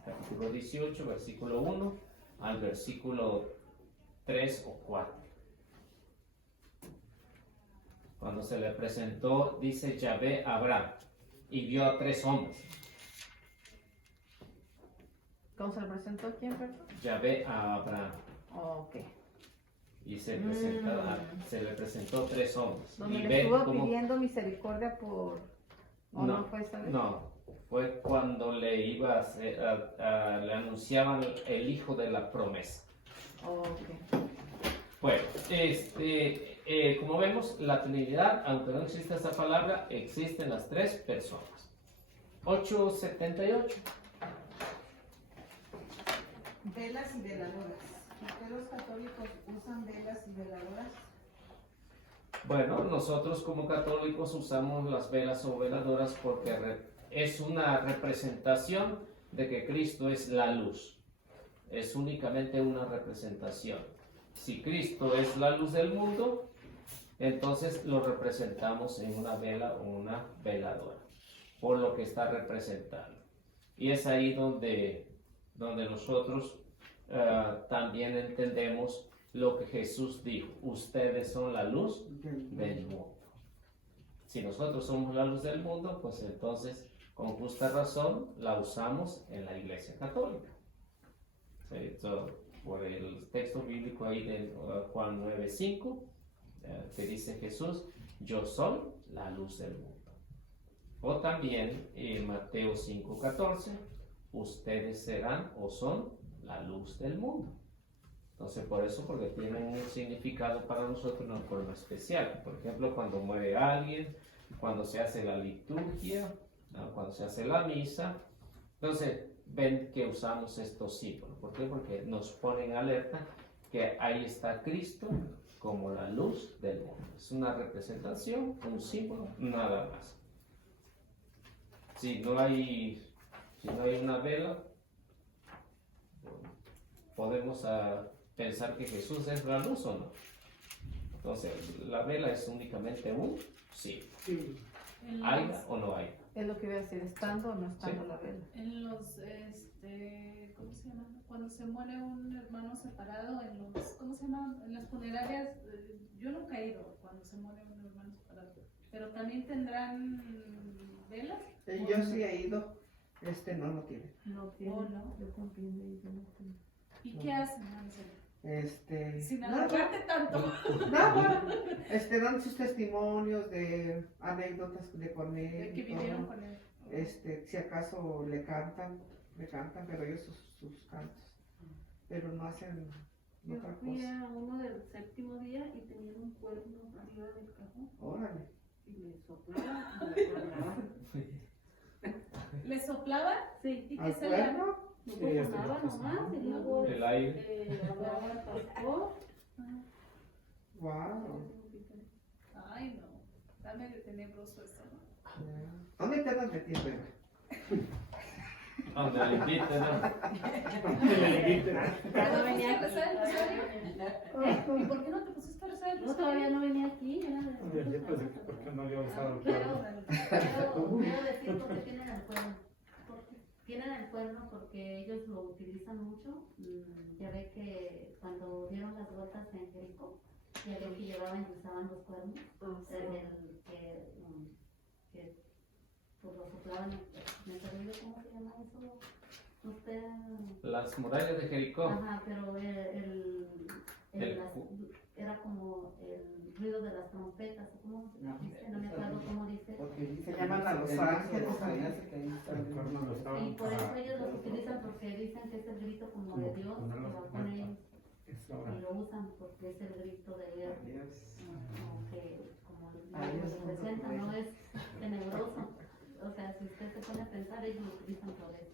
Capítulo 18, versículo 1 al versículo 3 o 4. Cuando se le presentó, dice Yahvé a Abraham, y vio a 3 hombres. ¿Cómo se le presentó quién, perdón? Yahvé a Abraham. Ok. Y se le presentó 3 hombres. Donde Y le ve estuvo cómo- pidiendo misericordia por... ¿O no fue esta vez? No, fue cuando le iba a hacer- le anunciaban el hijo de la promesa. Ok. Bueno, como vemos, la Trinidad, aunque no existe esa palabra, existen las 3 personas. 8:78. Velas y veladoras. ¿Por qué los católicos usan velas y veladoras? Bueno, nosotros como católicos usamos las velas o veladoras porque es una representación de que Cristo es la luz. Es únicamente una representación. Si Cristo es la luz del mundo, entonces lo representamos en una vela o una veladora, por lo que está representando. Y es ahí donde nosotros también entendemos lo que Jesús dijo: ustedes son la luz del mundo. Si nosotros somos la luz del mundo, pues entonces con justa razón la usamos en la Iglesia Católica. Sí, por el texto bíblico ahí de Juan 9:5, que dice Jesús: yo soy la luz del mundo. O también en Mateo 5:14, ustedes serán o son la luz del mundo. Entonces, por eso, porque tienen un significado para nosotros de una forma especial. Por ejemplo, cuando muere alguien, cuando se hace la liturgia, ¿no? Cuando se hace la misa. Entonces, ven que usamos estos símbolos. ¿Por qué? Porque nos ponen alerta que ahí está Cristo como la luz del mundo. Es una representación, un símbolo, nada más. Si no hay una vela, podemos pensar que Jesús es la luz o no. Entonces, la vela es únicamente un símbolo. Sí. ¿Haya o no haya? Es lo que voy a decir, estando o no estando la vela. En los, ¿cómo se llama? Cuando se muere un hermano separado, ¿cómo se llama? En las funerarias, yo nunca he ido cuando se muere un hermano separado, pero también tendrán velas. Yo sí he ido, no lo tiene. No tiene. ¿O no? Yo también he ido, no tiene. ¿Y qué hacen, Ansel? Sin nada. alargarte tanto. Nada, dan sus testimonios de anécdotas de con él. De que y todo. vivieron con él. Si acaso le cantan, pero ellos sus cantos, pero no hacen Yo otra fui cosa. a uno del 7º día y tenían un cuerno arriba del cajón. Órale. Y me soplaban y me soplaban. ¿Le soplaban? Sí. ¿Y qué ¿Al se cuerno? No sonaba nomás y luego El aire. hablaba el pastor. Wow. Ay, no. Está medio tenebroso esto, ¿no? ¿Dónde te andas metiendo, Eva? Donde le inviten, ¿no? Ya no venía ¿Te pusiste a rezar el rosario? ¿Y por qué no te pusiste a rezar el No, rosario? todavía no venía aquí. Era de Porque no había usado el Quiero cuerno. decir por qué tienen el cuerno. Tienen el cuerno porque ellos lo utilizan mucho. Ya ve que cuando dieron las vueltas en Jericó, ya ve que llevaban y usaban los cuernos. Que pues lo soplaban. ¿Me olvidó cómo se llama eso? Usted. Las murallas de Jericó. Ajá, pero era como el ruido de las trompetas. ¿Cómo dice? No me acuerdo cómo dice. Se llaman a los ángeles. Y por eso ellos los utilizan porque dicen que es el grito como de Dios que va con ellos. Y lo usan porque es el grito de Dios. Como lo representa, no es tenebroso. O sea, si usted se pone a pensar, ellos lo utilizan por eso.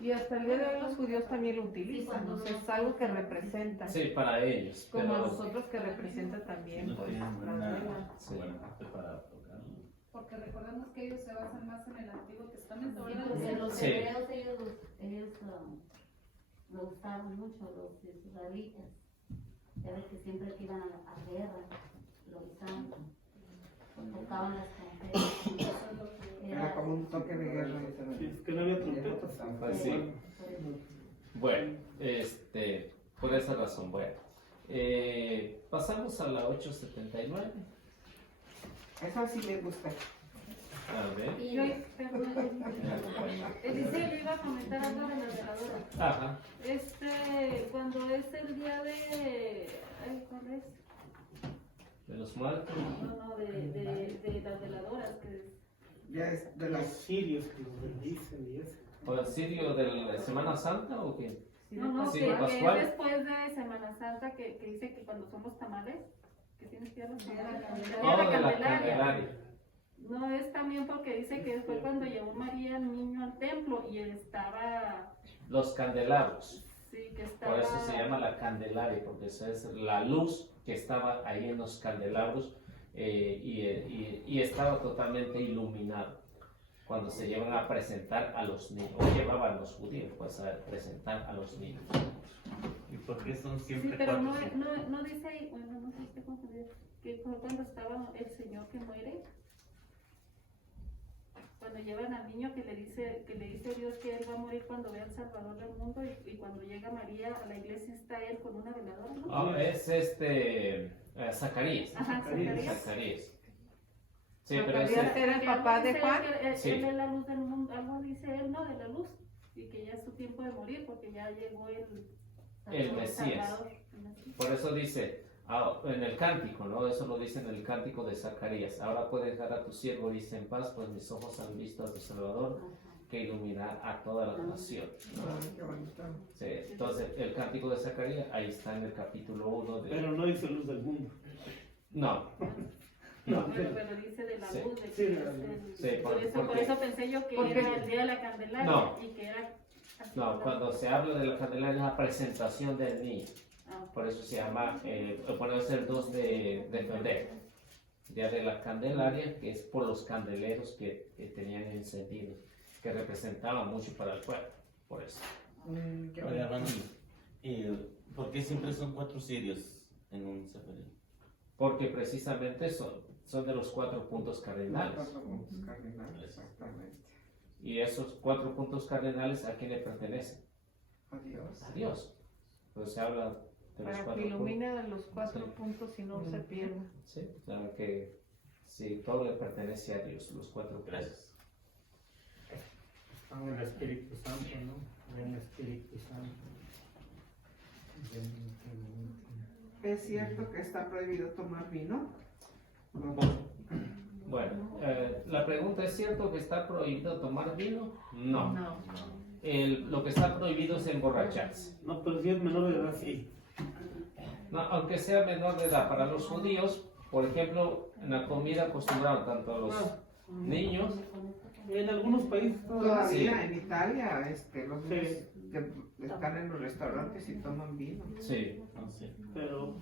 Y hasta el día de hoy los judíos también lo utilizan, o sea, es algo que representa. Sí, para ellos. Como a pero- nosotros que representa también, No pues, tienen la buena vela. parte para tocarlo. Porque recordemos que ellos se basan más en el Antiguo Testamento, Sí, ¿verdad? porque los Sí. hebreos ellos lo usaban mucho, los israelitas. Ya ves que siempre que iban a guerra, lo usaban, tocaban las trompetas. Era como un Pues sí. Bueno, por esa razón, bueno. Pasamos a la 879. Eso sí me gusta. A ver. Y yo, Eliseo, yo iba a comentar algo de la veladora. Ajá. Cuando es el día de... Ay, ¿cuál es? De los muertos. No, de las veladoras. Ya es de Los las... sirios que los bendicen y eso. ¿O el sirio de la Semana Santa o qué? No, Sí, que es Pascual. después de Semana Santa que dice que cuando son los tamales, que tienes que ir a los tamales. Oh, de la Candelaria. No, es también porque dice que fue cuando llevó María el niño al templo y estaba... Los candelabros. Sí, que estaba... Por eso se llama la Candelaria, porque esa es la luz que estaba ahí en los candelabros y estaba totalmente iluminado. Cuando se llevan a presentar a los niños, o llevaban los judíos pues a presentar a los niños. ¿Y por qué son Sí, siempre pero cuatro? no dice ahí, bueno, no sé si estoy confundida, que fue cuando estaba el Señor que muere, cuando llevan al niño que le dice Dios que él va a morir cuando vea al Salvador del mundo y cuando llega María a la iglesia está él con una veladora, ¿no? Ah, es Zacarías. Ajá, Zacarías. Zacarías. Sí, pero Zacarías ese, era el papá de Juan. Sí. Él es la luz del mundo, algo dice él, ¿no? De la luz, y que ya es su tiempo de morir porque ya llegó El Mesías. Salvador, el Mesías. por eso dice, en el cántico, ¿no? Eso lo dice en el cántico de Zacarías. Ahora puedes dejar a tu siervo, dice en paz, pues mis ojos han visto a tu Salvador, que iluminará a toda la nación. Qué bonito. Sí, entonces, el cántico de Zacarías, ahí está en el capítulo 1 de... Pero no dice luz del mundo. No. No. Pero dice de la Sí. luz, de que Sí, de la es luz. el- Sí, por porque- eso pensé yo que porque- era el día de la Candelaria No. y que era así. No, cuando se habla de la Candelaria es la presentación del niño. Ah, Por eso se llama, por eso es el 2 de febrero, Día de la Candelaria, que es por los candeleros que tenían encendidos, que representaban mucho para el pueblo, por eso. Qué Oiga, bonito. Randy, ¿por qué siempre son 4 sirios en un seferín? Porque precisamente son de los 4 puntos cardinales. Cuatro puntos cardinales, exactamente. Y esos 4 puntos cardinales, ¿a quién le pertenecen? Adiós. A Dios. Entonces se habla de los Para 4 que puntos. ilumine los 4 Sí. puntos y no se pierda. Sí, o sea que sí, todo le pertenece a Dios, los 4 puntos. Gracias. Con el Espíritu Santo, ¿no? Ven Espíritu Santo. ¿Es cierto que está prohibido tomar vino? Bueno, la pregunta, ¿es cierto que está prohibido tomar vino? No. Lo que está prohibido es emborracharse. No, pero si es menor de edad, sí. No, aunque sea menor de edad, para los judíos, por ejemplo, en la comida acostumbraban tanto a los niños. En algunos países Todavía Sí. en Italia, los Sí. niños que están en los restaurantes y toman vino. Sí, pero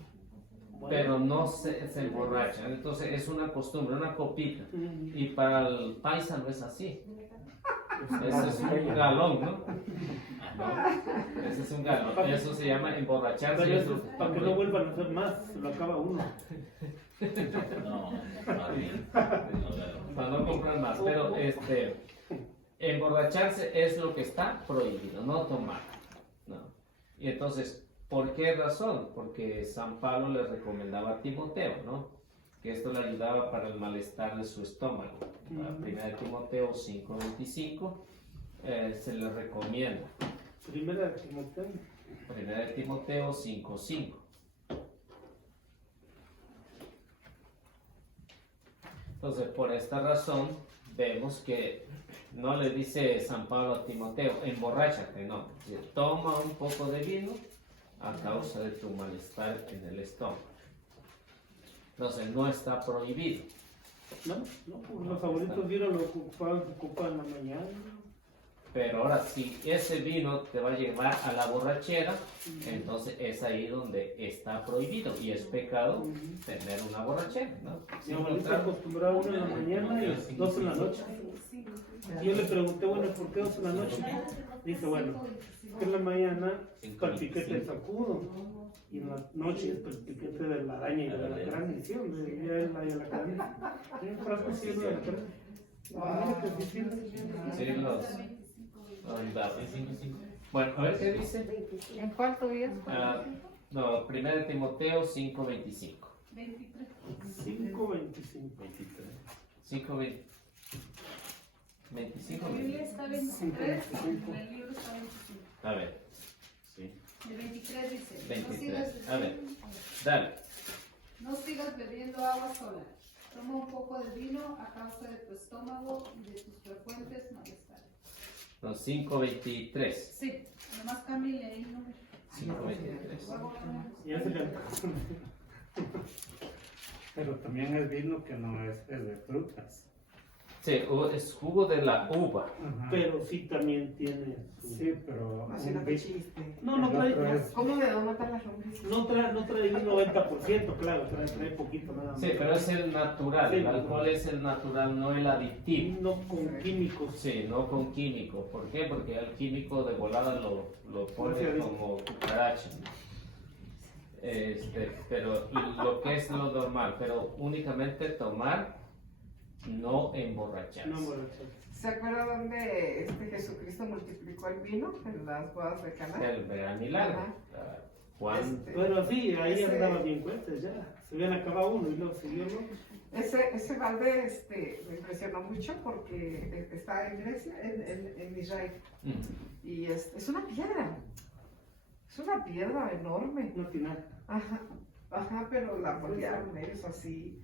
bueno. pero no se emborrachan. Entonces es una costumbre, una copita. Y para el paisa no es así. Ese es un galón, ¿no? Ese es un galón. Eso se llama emborracharse. Pero y eso eso- es para que no vuelvan a hacer más, se lo acaba uno. No, más bien. Para no comprar más. Pero emborracharse es lo que está prohibido, no tomar. No. Y entonces, ¿por qué razón? Porque San Pablo le recomendaba a Timoteo, ¿no? Que esto le ayudaba para el malestar de su estómago. Primera de Timoteo 5:25 se le recomienda. Primera de Timoteo. Primera de Timoteo 5:5. Entonces, por esta razón, vemos que no le dice San Pablo a Timoteo, emborráchate, no. Dice, toma un poco de vino a causa de tu malestar en el estómago. Entonces, no está prohibido. No, pues los abuelitos vieron lo ocupan en la mañana. Pero ahora, si ese vino te va a llevar a la borrachera, entonces es ahí donde está prohibido y es pecado tener una borrachera, ¿no? Mi abuelita acostumbraba uno en la mañana y 2 en la noche. Y yo le pregunté, bueno, ¿por qué 2 en la noche? Dice, bueno, que en la mañana es para el piquete del sacudo y en la noche es para el piquete de la araña y de la gran sí, donde ya es la carne. Hay un frasco así de la carne. Sí, Ahí va, 25. Bueno, a ver qué dice. ¿En cuál tuvieras? No, 1 Timoteo 5:25. 23. 5:25. 5:20. 25. La Biblia está 23, en el libro está 25. A ver, Sí. El 23 dice, 23. A ver, dale. No sigas bebiendo agua sola. Toma un poco de vino a causa de tu estómago y de tus frecuentes malestares. No, 5:23. Sí, nomás Camille ahí no. 5:23. Ya se le... Pero también es vino que no es de frutas. Sí, es jugo de la uva. Ajá. Pero sí también tiene... Sí, pero Así un no te vi- chiste. No el trae... otro es- ¿Cómo me va a matar las lombrices? No trae el 90%, claro, trae poquito nada más. Sí, pero es el natural. Sí, El alcohol es el natural, no el aditivo. No con químicos. Sí, no con químico. ¿Por qué? Porque el químico de volada lo pone Sí. como cucaracha. Pero lo que es lo normal, pero únicamente tomar, no emborracharse. No emborrachar. ¿Se acuerdan dónde Jesucristo multiplicó el vino en las bodas de Caná? El gran milagro. Ajá. Juan, Pero sí, ahí Ese- andaban bien cuentas ya. Se habían acabado uno y luego siguió el otro. Ese balde me impresionó mucho porque está en Grecia, en Israel. Y es una piedra. Es una piedra enorme. No tiene nada. Ajá, pero la moldearon ellos así,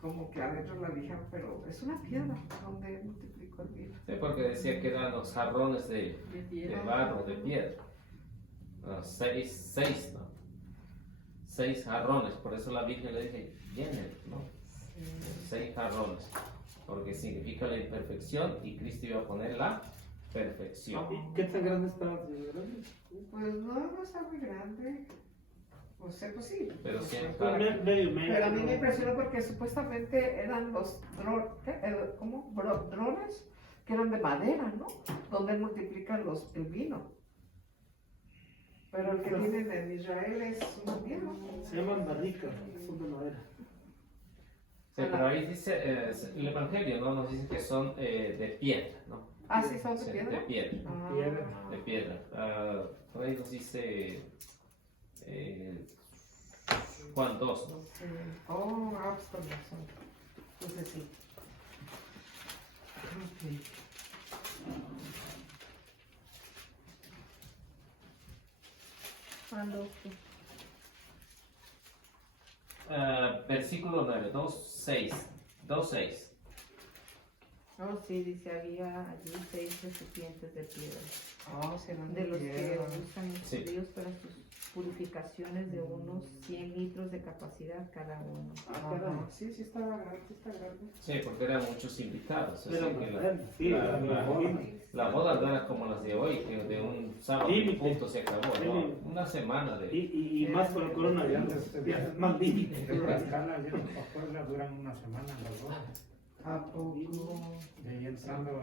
como que adentro la lijan, pero es una piedra donde multiplicó el vino. sí, porque decía que eran los jarrones de barro, de piedra. Seis, ¿no? 6 jarrones, por eso la Virgen le dije, llenen, ¿no? 6 jarrones, porque significa la imperfección y Cristo iba a poner la perfección. ¿Y qué tan grande estaba? ¿Grande? Pues no está muy grande. O sea, pues sí. Pero Pues, siempre Pues medio. Pero a mí me impresionó porque supuestamente eran los drones que eran de madera, ¿no? Donde multiplican el vino. Pero el que tienen en Israel es una piedra. Se llaman barricas, son de madera. Sí, pero ahí dice, el Evangelio, ¿no? Nos dice que son de piedra, ¿no? Ah, sí, son de Sí, piedra. de piedra. Ah. De piedra. Por ahí nos dice Juan 2, ¿no? Sí. Oh, pues con razón. Entonces sí. Ok. Versículo 9, 2:6. Oh, sí, dice, había allí 6 recipientes de piedra, Oh, sí, no de los que entendieron. usan los Sí. judíos para sus purificaciones de unos 100 litros de capacidad cada uno. Ajá. Sí, sí está grande, está grande. Sí, porque eran muchos invitados. Así Pero que sí, la boda no era como las de hoy, que de un sábado Límite. punto se acabó, ¿no? Una semana de... y más con el coronavirus, ya es más límite. De Tlaxcala yendo para Puebla duran una semana las bodas. ¿A poco? De ahí entrando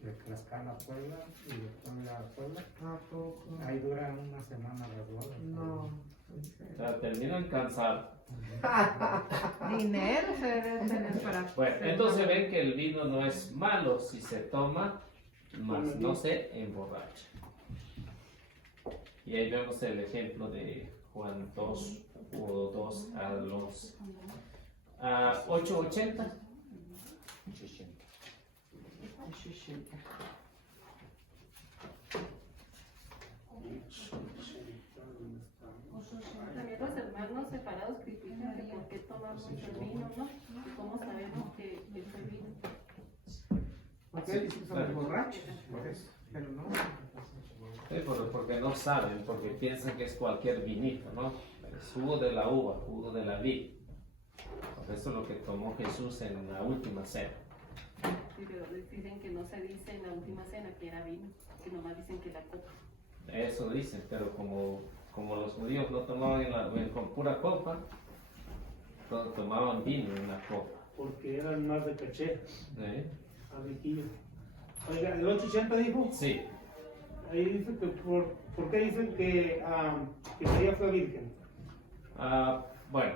de Tlaxcala a Puebla y de Puebla a Puebla. ¿A poco? Ahí duran una semana las bodas. No. O sea, terminan cansados. Dinero se debe tener para... Bueno, entonces ven que el vino no es malo si se toma, mas no se emborracha. Y ahí vemos el ejemplo de Juan 2, o 2 a los 8:80. 80. También los hermanos separados critican que por qué tomamos el vino, ¿no? ¿Cómo sabemos que es el vino? Porque ellos son borrachos, por eso. Pero no. Sí, porque no saben, porque piensan que es cualquier vinito, ¿no? Es jugo de la uva, jugo de la vid. Por eso es lo que tomó Jesús en la última cena. Sí, pero dicen que no se dice en la última cena que era vino, sino más dicen que la copa. Eso dicen, pero como los judíos no tomaban con pura copa, tomaban vino en la copa. Porque eran más de caché, ¿Eh? a riquillo. Oiga, ¿el 880 dijo? Sí. Ahí dice que ¿por qué dicen que María fue virgen? Bueno,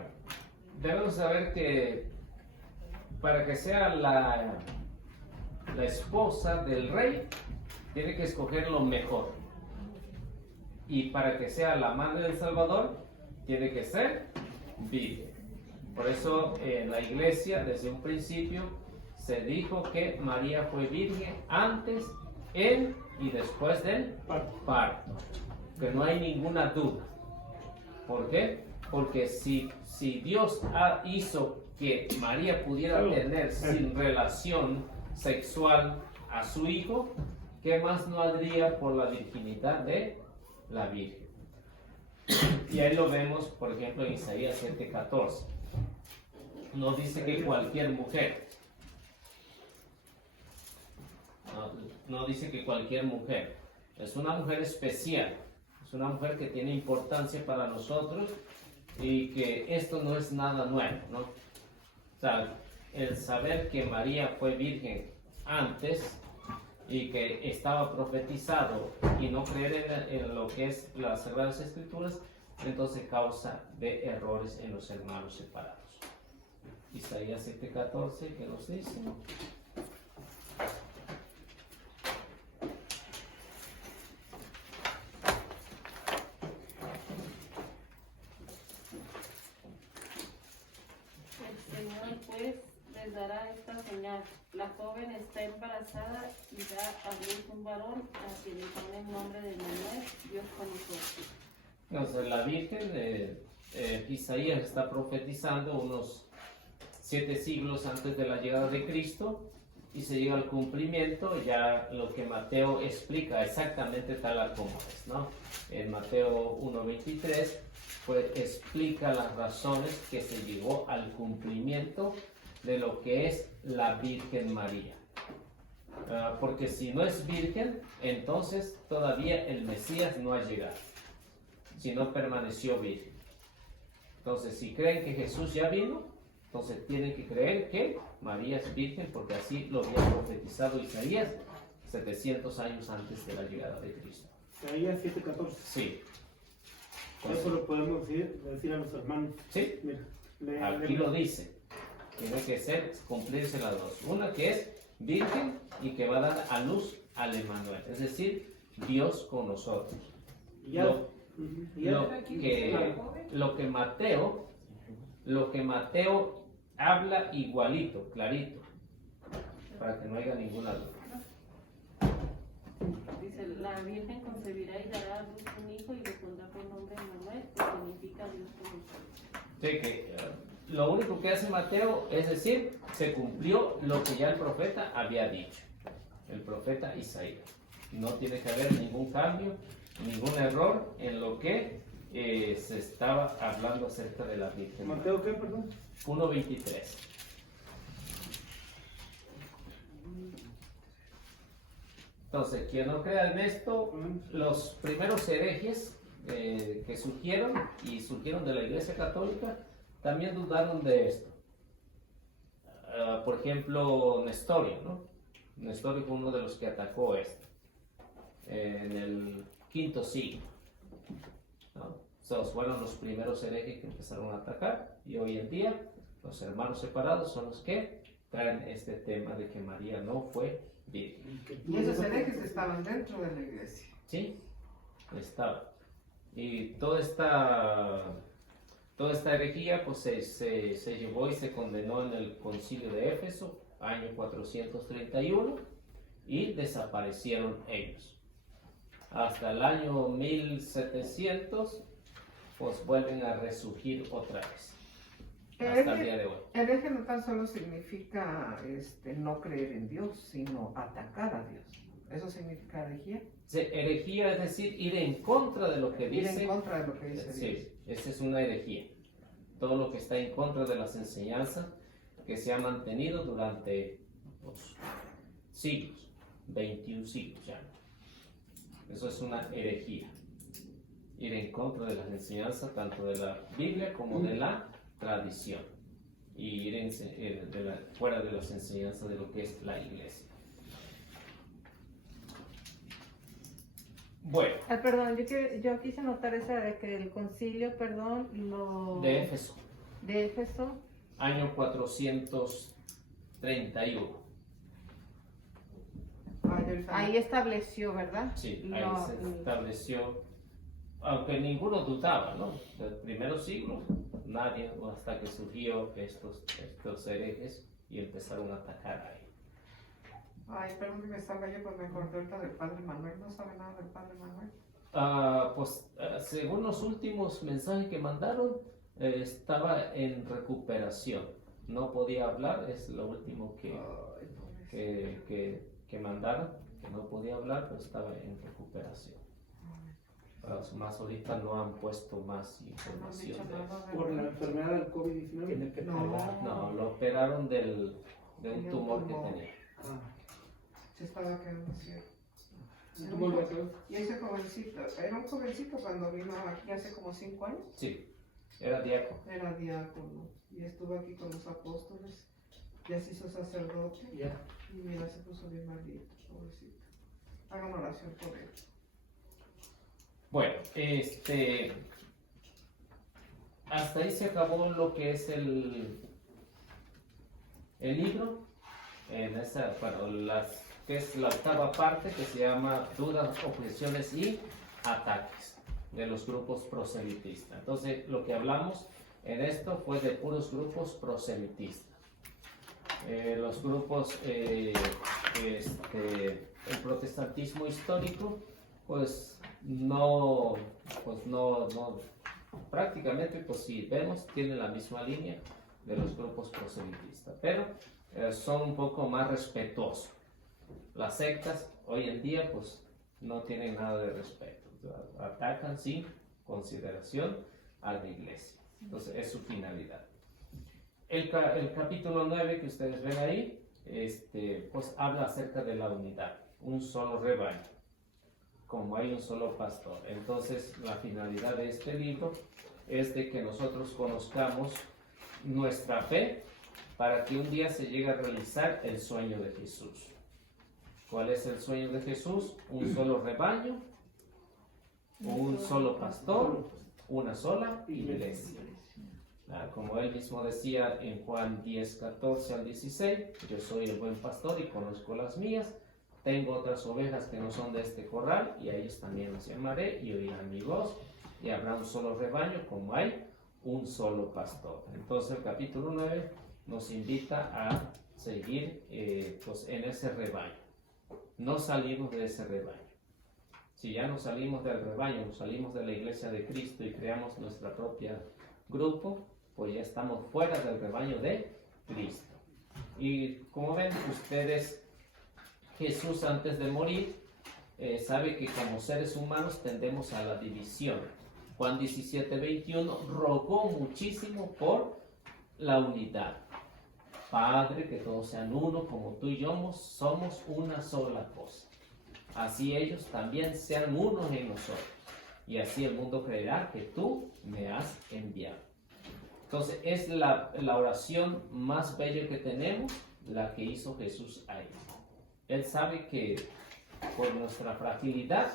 debemos saber que para que sea la esposa del rey, tiene que escoger lo mejor. Y para que sea la madre del Salvador, tiene que ser virgen. Por eso en la iglesia, desde un principio, se dijo que María fue virgen antes, en y después del parto. Que no hay ninguna duda. ¿Por qué? Porque si Dios hizo que María pudiera tener sin relación sexual a su hijo, ¿qué más no haría por la virginidad de la Virgen? Y ahí lo vemos, por ejemplo, en Isaías 7:14. No dice que cualquier mujer. No dice que cualquier mujer. Es una mujer especial. Es una mujer que tiene importancia para nosotros y que esto no es nada nuevo, ¿no? O sea, el saber que María fue virgen antes y que estaba profetizado y no creer en lo que es las Sagradas Escrituras, entonces causa de errores en los hermanos separados. Isaías 7:14, ¿qué nos dice? El Señor pues les dará esta señal: la joven está embarazada y da a luz un varón, a quien le pone el nombre de Manuel, Dios con nosotros. Entonces la Virgen, Isaías está profetizando unos 7 siglos antes de la llegada de Cristo y se llega al cumplimiento ya lo que Mateo explica exactamente tal como es, ¿no? En Mateo 1:23 pues explica las razones que se llegó al cumplimiento de lo que es la Virgen María. Porque si no es virgen, entonces todavía el Mesías no ha llegado, si no permaneció virgen. Entonces, si creen que Jesús ya vino, entonces tienen que creer que María es virgen, porque así lo había profetizado Isaías 700 años antes de la llegada de Cristo. Isaías 7:14. Sí. Eso lo podemos decir a los hermanos. Sí. Mira, aquí lo dice. Tiene que cumplirse las dos. Una que es virgen y que va a dar a luz al Emmanuel, es decir, Dios con nosotros. Lo que Mateo habla igualito, clarito, para que no haya ninguna duda. Dice: la Virgen concebirá y dará a luz un hijo y le pondrá por nombre Manuel, que significa Dios con nosotros. Sí, que lo único que hace Mateo es decir, se cumplió lo que ya el profeta había dicho, el profeta Isaías. No tiene que haber ningún cambio, ningún error en lo que se estaba hablando acerca de la Virgen. ¿Mateo qué, perdón? 1:23. Entonces, quien no crea en esto, los primeros herejes que surgieron de la Iglesia Católica también dudaron de esto. Por ejemplo, Nestorio, ¿no? Nestorio fue uno de los que atacó esto en el V siglo, ¿no? Esos fueron los primeros herejes que empezaron a atacar, y hoy en día los hermanos separados son los que traen este tema de que María no fue virgen. Y esos herejes estaban dentro de la iglesia. Sí, estaban. Y toda esta herejía pues se llevó y se condenó en el concilio de Éfeso, año 431, y desaparecieron ellos. Hasta el año 1700 pues vuelven a resurgir otra vez, hasta el día de hoy. Hereje no tan solo significa no creer en Dios, sino atacar a Dios. ¿Eso significa herejía? Sí, herejía es decir, ir en contra de lo que dice. Ir en contra de lo que dice Dios. Sí, esa es una herejía. Todo lo que está en contra de las enseñanzas que se ha mantenido durante siglos, 21 siglos ya. Eso es una herejía. Ir en contra de las enseñanzas tanto de la Biblia como de la tradición. Y ir fuera de las enseñanzas de lo que es la iglesia. Bueno. Perdón, yo quise notar esa de que el concilio, de Éfeso. De Éfeso. Año 431. Yo Ahí estableció, ¿verdad? Sí, ahí Lo- se estableció, aunque ninguno dudaba, ¿no? Del primer siglo, nadie, hasta que surgió estos herejes y empezaron a atacar ahí. Ay, perdón que me salga yo, pues me acordé ahorita del padre Manuel. ¿No sabe nada del padre Manuel? Según los últimos mensajes que mandaron, estaba en recuperación. No podía hablar, es lo último que mandaron, que no podía hablar, pero estaba en recuperación. Más ahorita no han puesto más información de eso. Por la enfermedad del COVID-19. No, lo operaron de un tumor que tenía. Se estaba quedando ciego. ¿Un tumor de la cabeza? Y ese jovencito, era un jovencito cuando vino aquí hace como 5 años. Sí, era diácono. Era diácono y estuvo aquí con los apóstoles. Ya se hizo sacerdote. Y mira, se puso bien maldito, pobrecito. Hagan oración por él. Bueno, hasta ahí se acabó lo que es el libro. En esa, que es la octava parte, que se llama Dudas, Objeciones y Ataques de los grupos proselitistas. Entonces, lo que hablamos en esto fue de puros grupos proselitistas. Los grupos, el protestantismo histórico, pues no, prácticamente, pues si vemos, tiene la misma línea de los grupos proselitistas, pero son un poco más respetuosos. Las sectas hoy en día pues no tienen nada de respeto, atacan sin consideración a la iglesia. Entonces es su finalidad. El capítulo 9 que ustedes ven ahí, pues habla acerca de la unidad, un solo rebaño, como hay un solo pastor. Entonces la finalidad de este libro es de que nosotros conozcamos nuestra fe para que un día se llegue a realizar el sueño de Jesús. ¿Cuál es el sueño de Jesús? Un solo rebaño, un solo pastor, una sola iglesia. Como él mismo decía en Juan 10, 14 al 16, yo soy el buen pastor y conozco las mías, tengo otras ovejas que no son de este corral y a ellos también los llamaré y oirán mi voz y habrá un solo rebaño como hay un solo pastor. Entonces el capítulo 9 nos invita a seguir pues en ese rebaño. No salimos de ese rebaño. Si ya no salimos del rebaño, nos salimos de la iglesia de Cristo y creamos nuestra propia grupo, pues ya estamos fuera del rebaño de Cristo. Y como ven ustedes, Jesús antes de morir sabe que como seres humanos tendemos a la división. Juan 17, 21 rogó muchísimo por la unidad. Padre, que todos sean uno, como tú y yo somos una sola cosa. Así ellos también sean uno en nosotros. Y así el mundo creerá que tú me has enviado. Entonces es la oración más bella que tenemos, la que hizo Jesús ahí. Él sabe que por nuestra fragilidad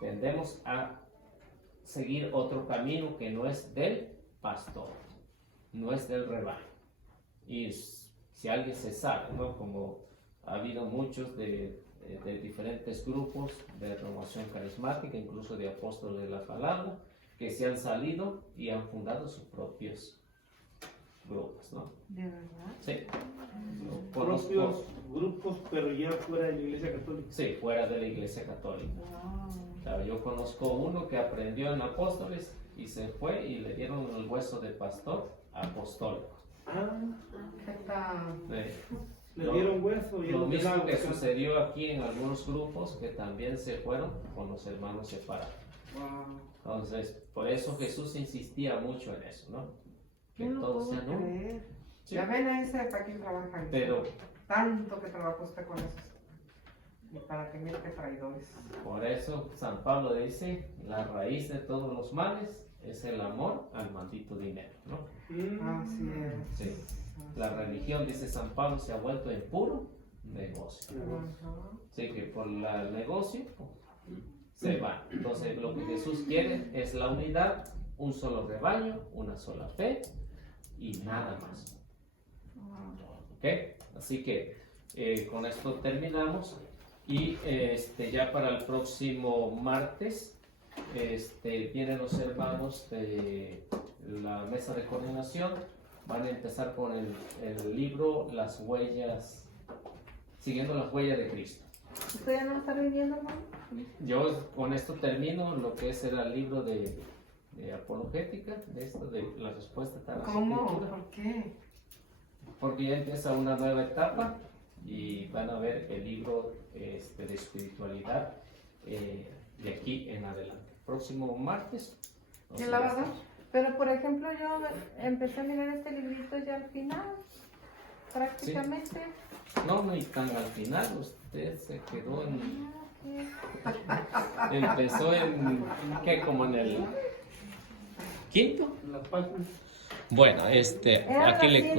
tendemos a seguir otro camino que no es del pastor, no es del rebaño. Y si alguien se sale, ¿no? Como ha habido muchos de diferentes grupos de renovación carismática, incluso de apóstoles de la palabra, que se han salido y han fundado sus propios grupos, ¿no? ¿De verdad? Sí. Propios grupos, pero ya fuera de la iglesia católica. Sí, fuera de la iglesia católica. Wow. Claro, yo conozco uno que aprendió en apóstoles y se fue y le dieron el hueso de pastor apostólico. Le dieron hueso. Y lo mismo que sucedió aquí en algunos grupos que también se fueron con los hermanos separados. Entonces, por eso Jesús insistía mucho en eso, ¿no? Que No lo todos puedo sean uno. creer. Sí. Ya ven a ese para quien trabaja. Pero tanto que trabajó usted con eso. Y para que mire que traidores. por eso San Pablo dice, la raíz de todos los males es el amor al maldito dinero, ¿no? Así es. Sí. La religión, dice San Pablo, se ha vuelto en puro negocio. Así que por el negocio se va. Entonces lo que Jesús quiere es la unidad, un solo rebaño, una sola fe y nada más. ¿Ok? Así que con esto terminamos Y ya para el próximo martes vienen los hermanos de la mesa de coordinación. Van a empezar con el libro Las Huellas, siguiendo las huellas de Cristo. ¿Usted ya no está viviendo, hermano? Yo con esto termino lo que es el libro de apologética, de la respuesta a las ¿Cómo? escrituras. ¿Por qué? Porque ya empieza una nueva etapa y van a ver el libro de espiritualidad de aquí en adelante. Próximo martes. ¿Y el lavador? Pero por ejemplo yo empecé a mirar este librito ya al final, prácticamente. No, ni tan al final, usted se quedó en... Empezó ¿qué? Como en el quinto. La página. Bueno, Era aquí la le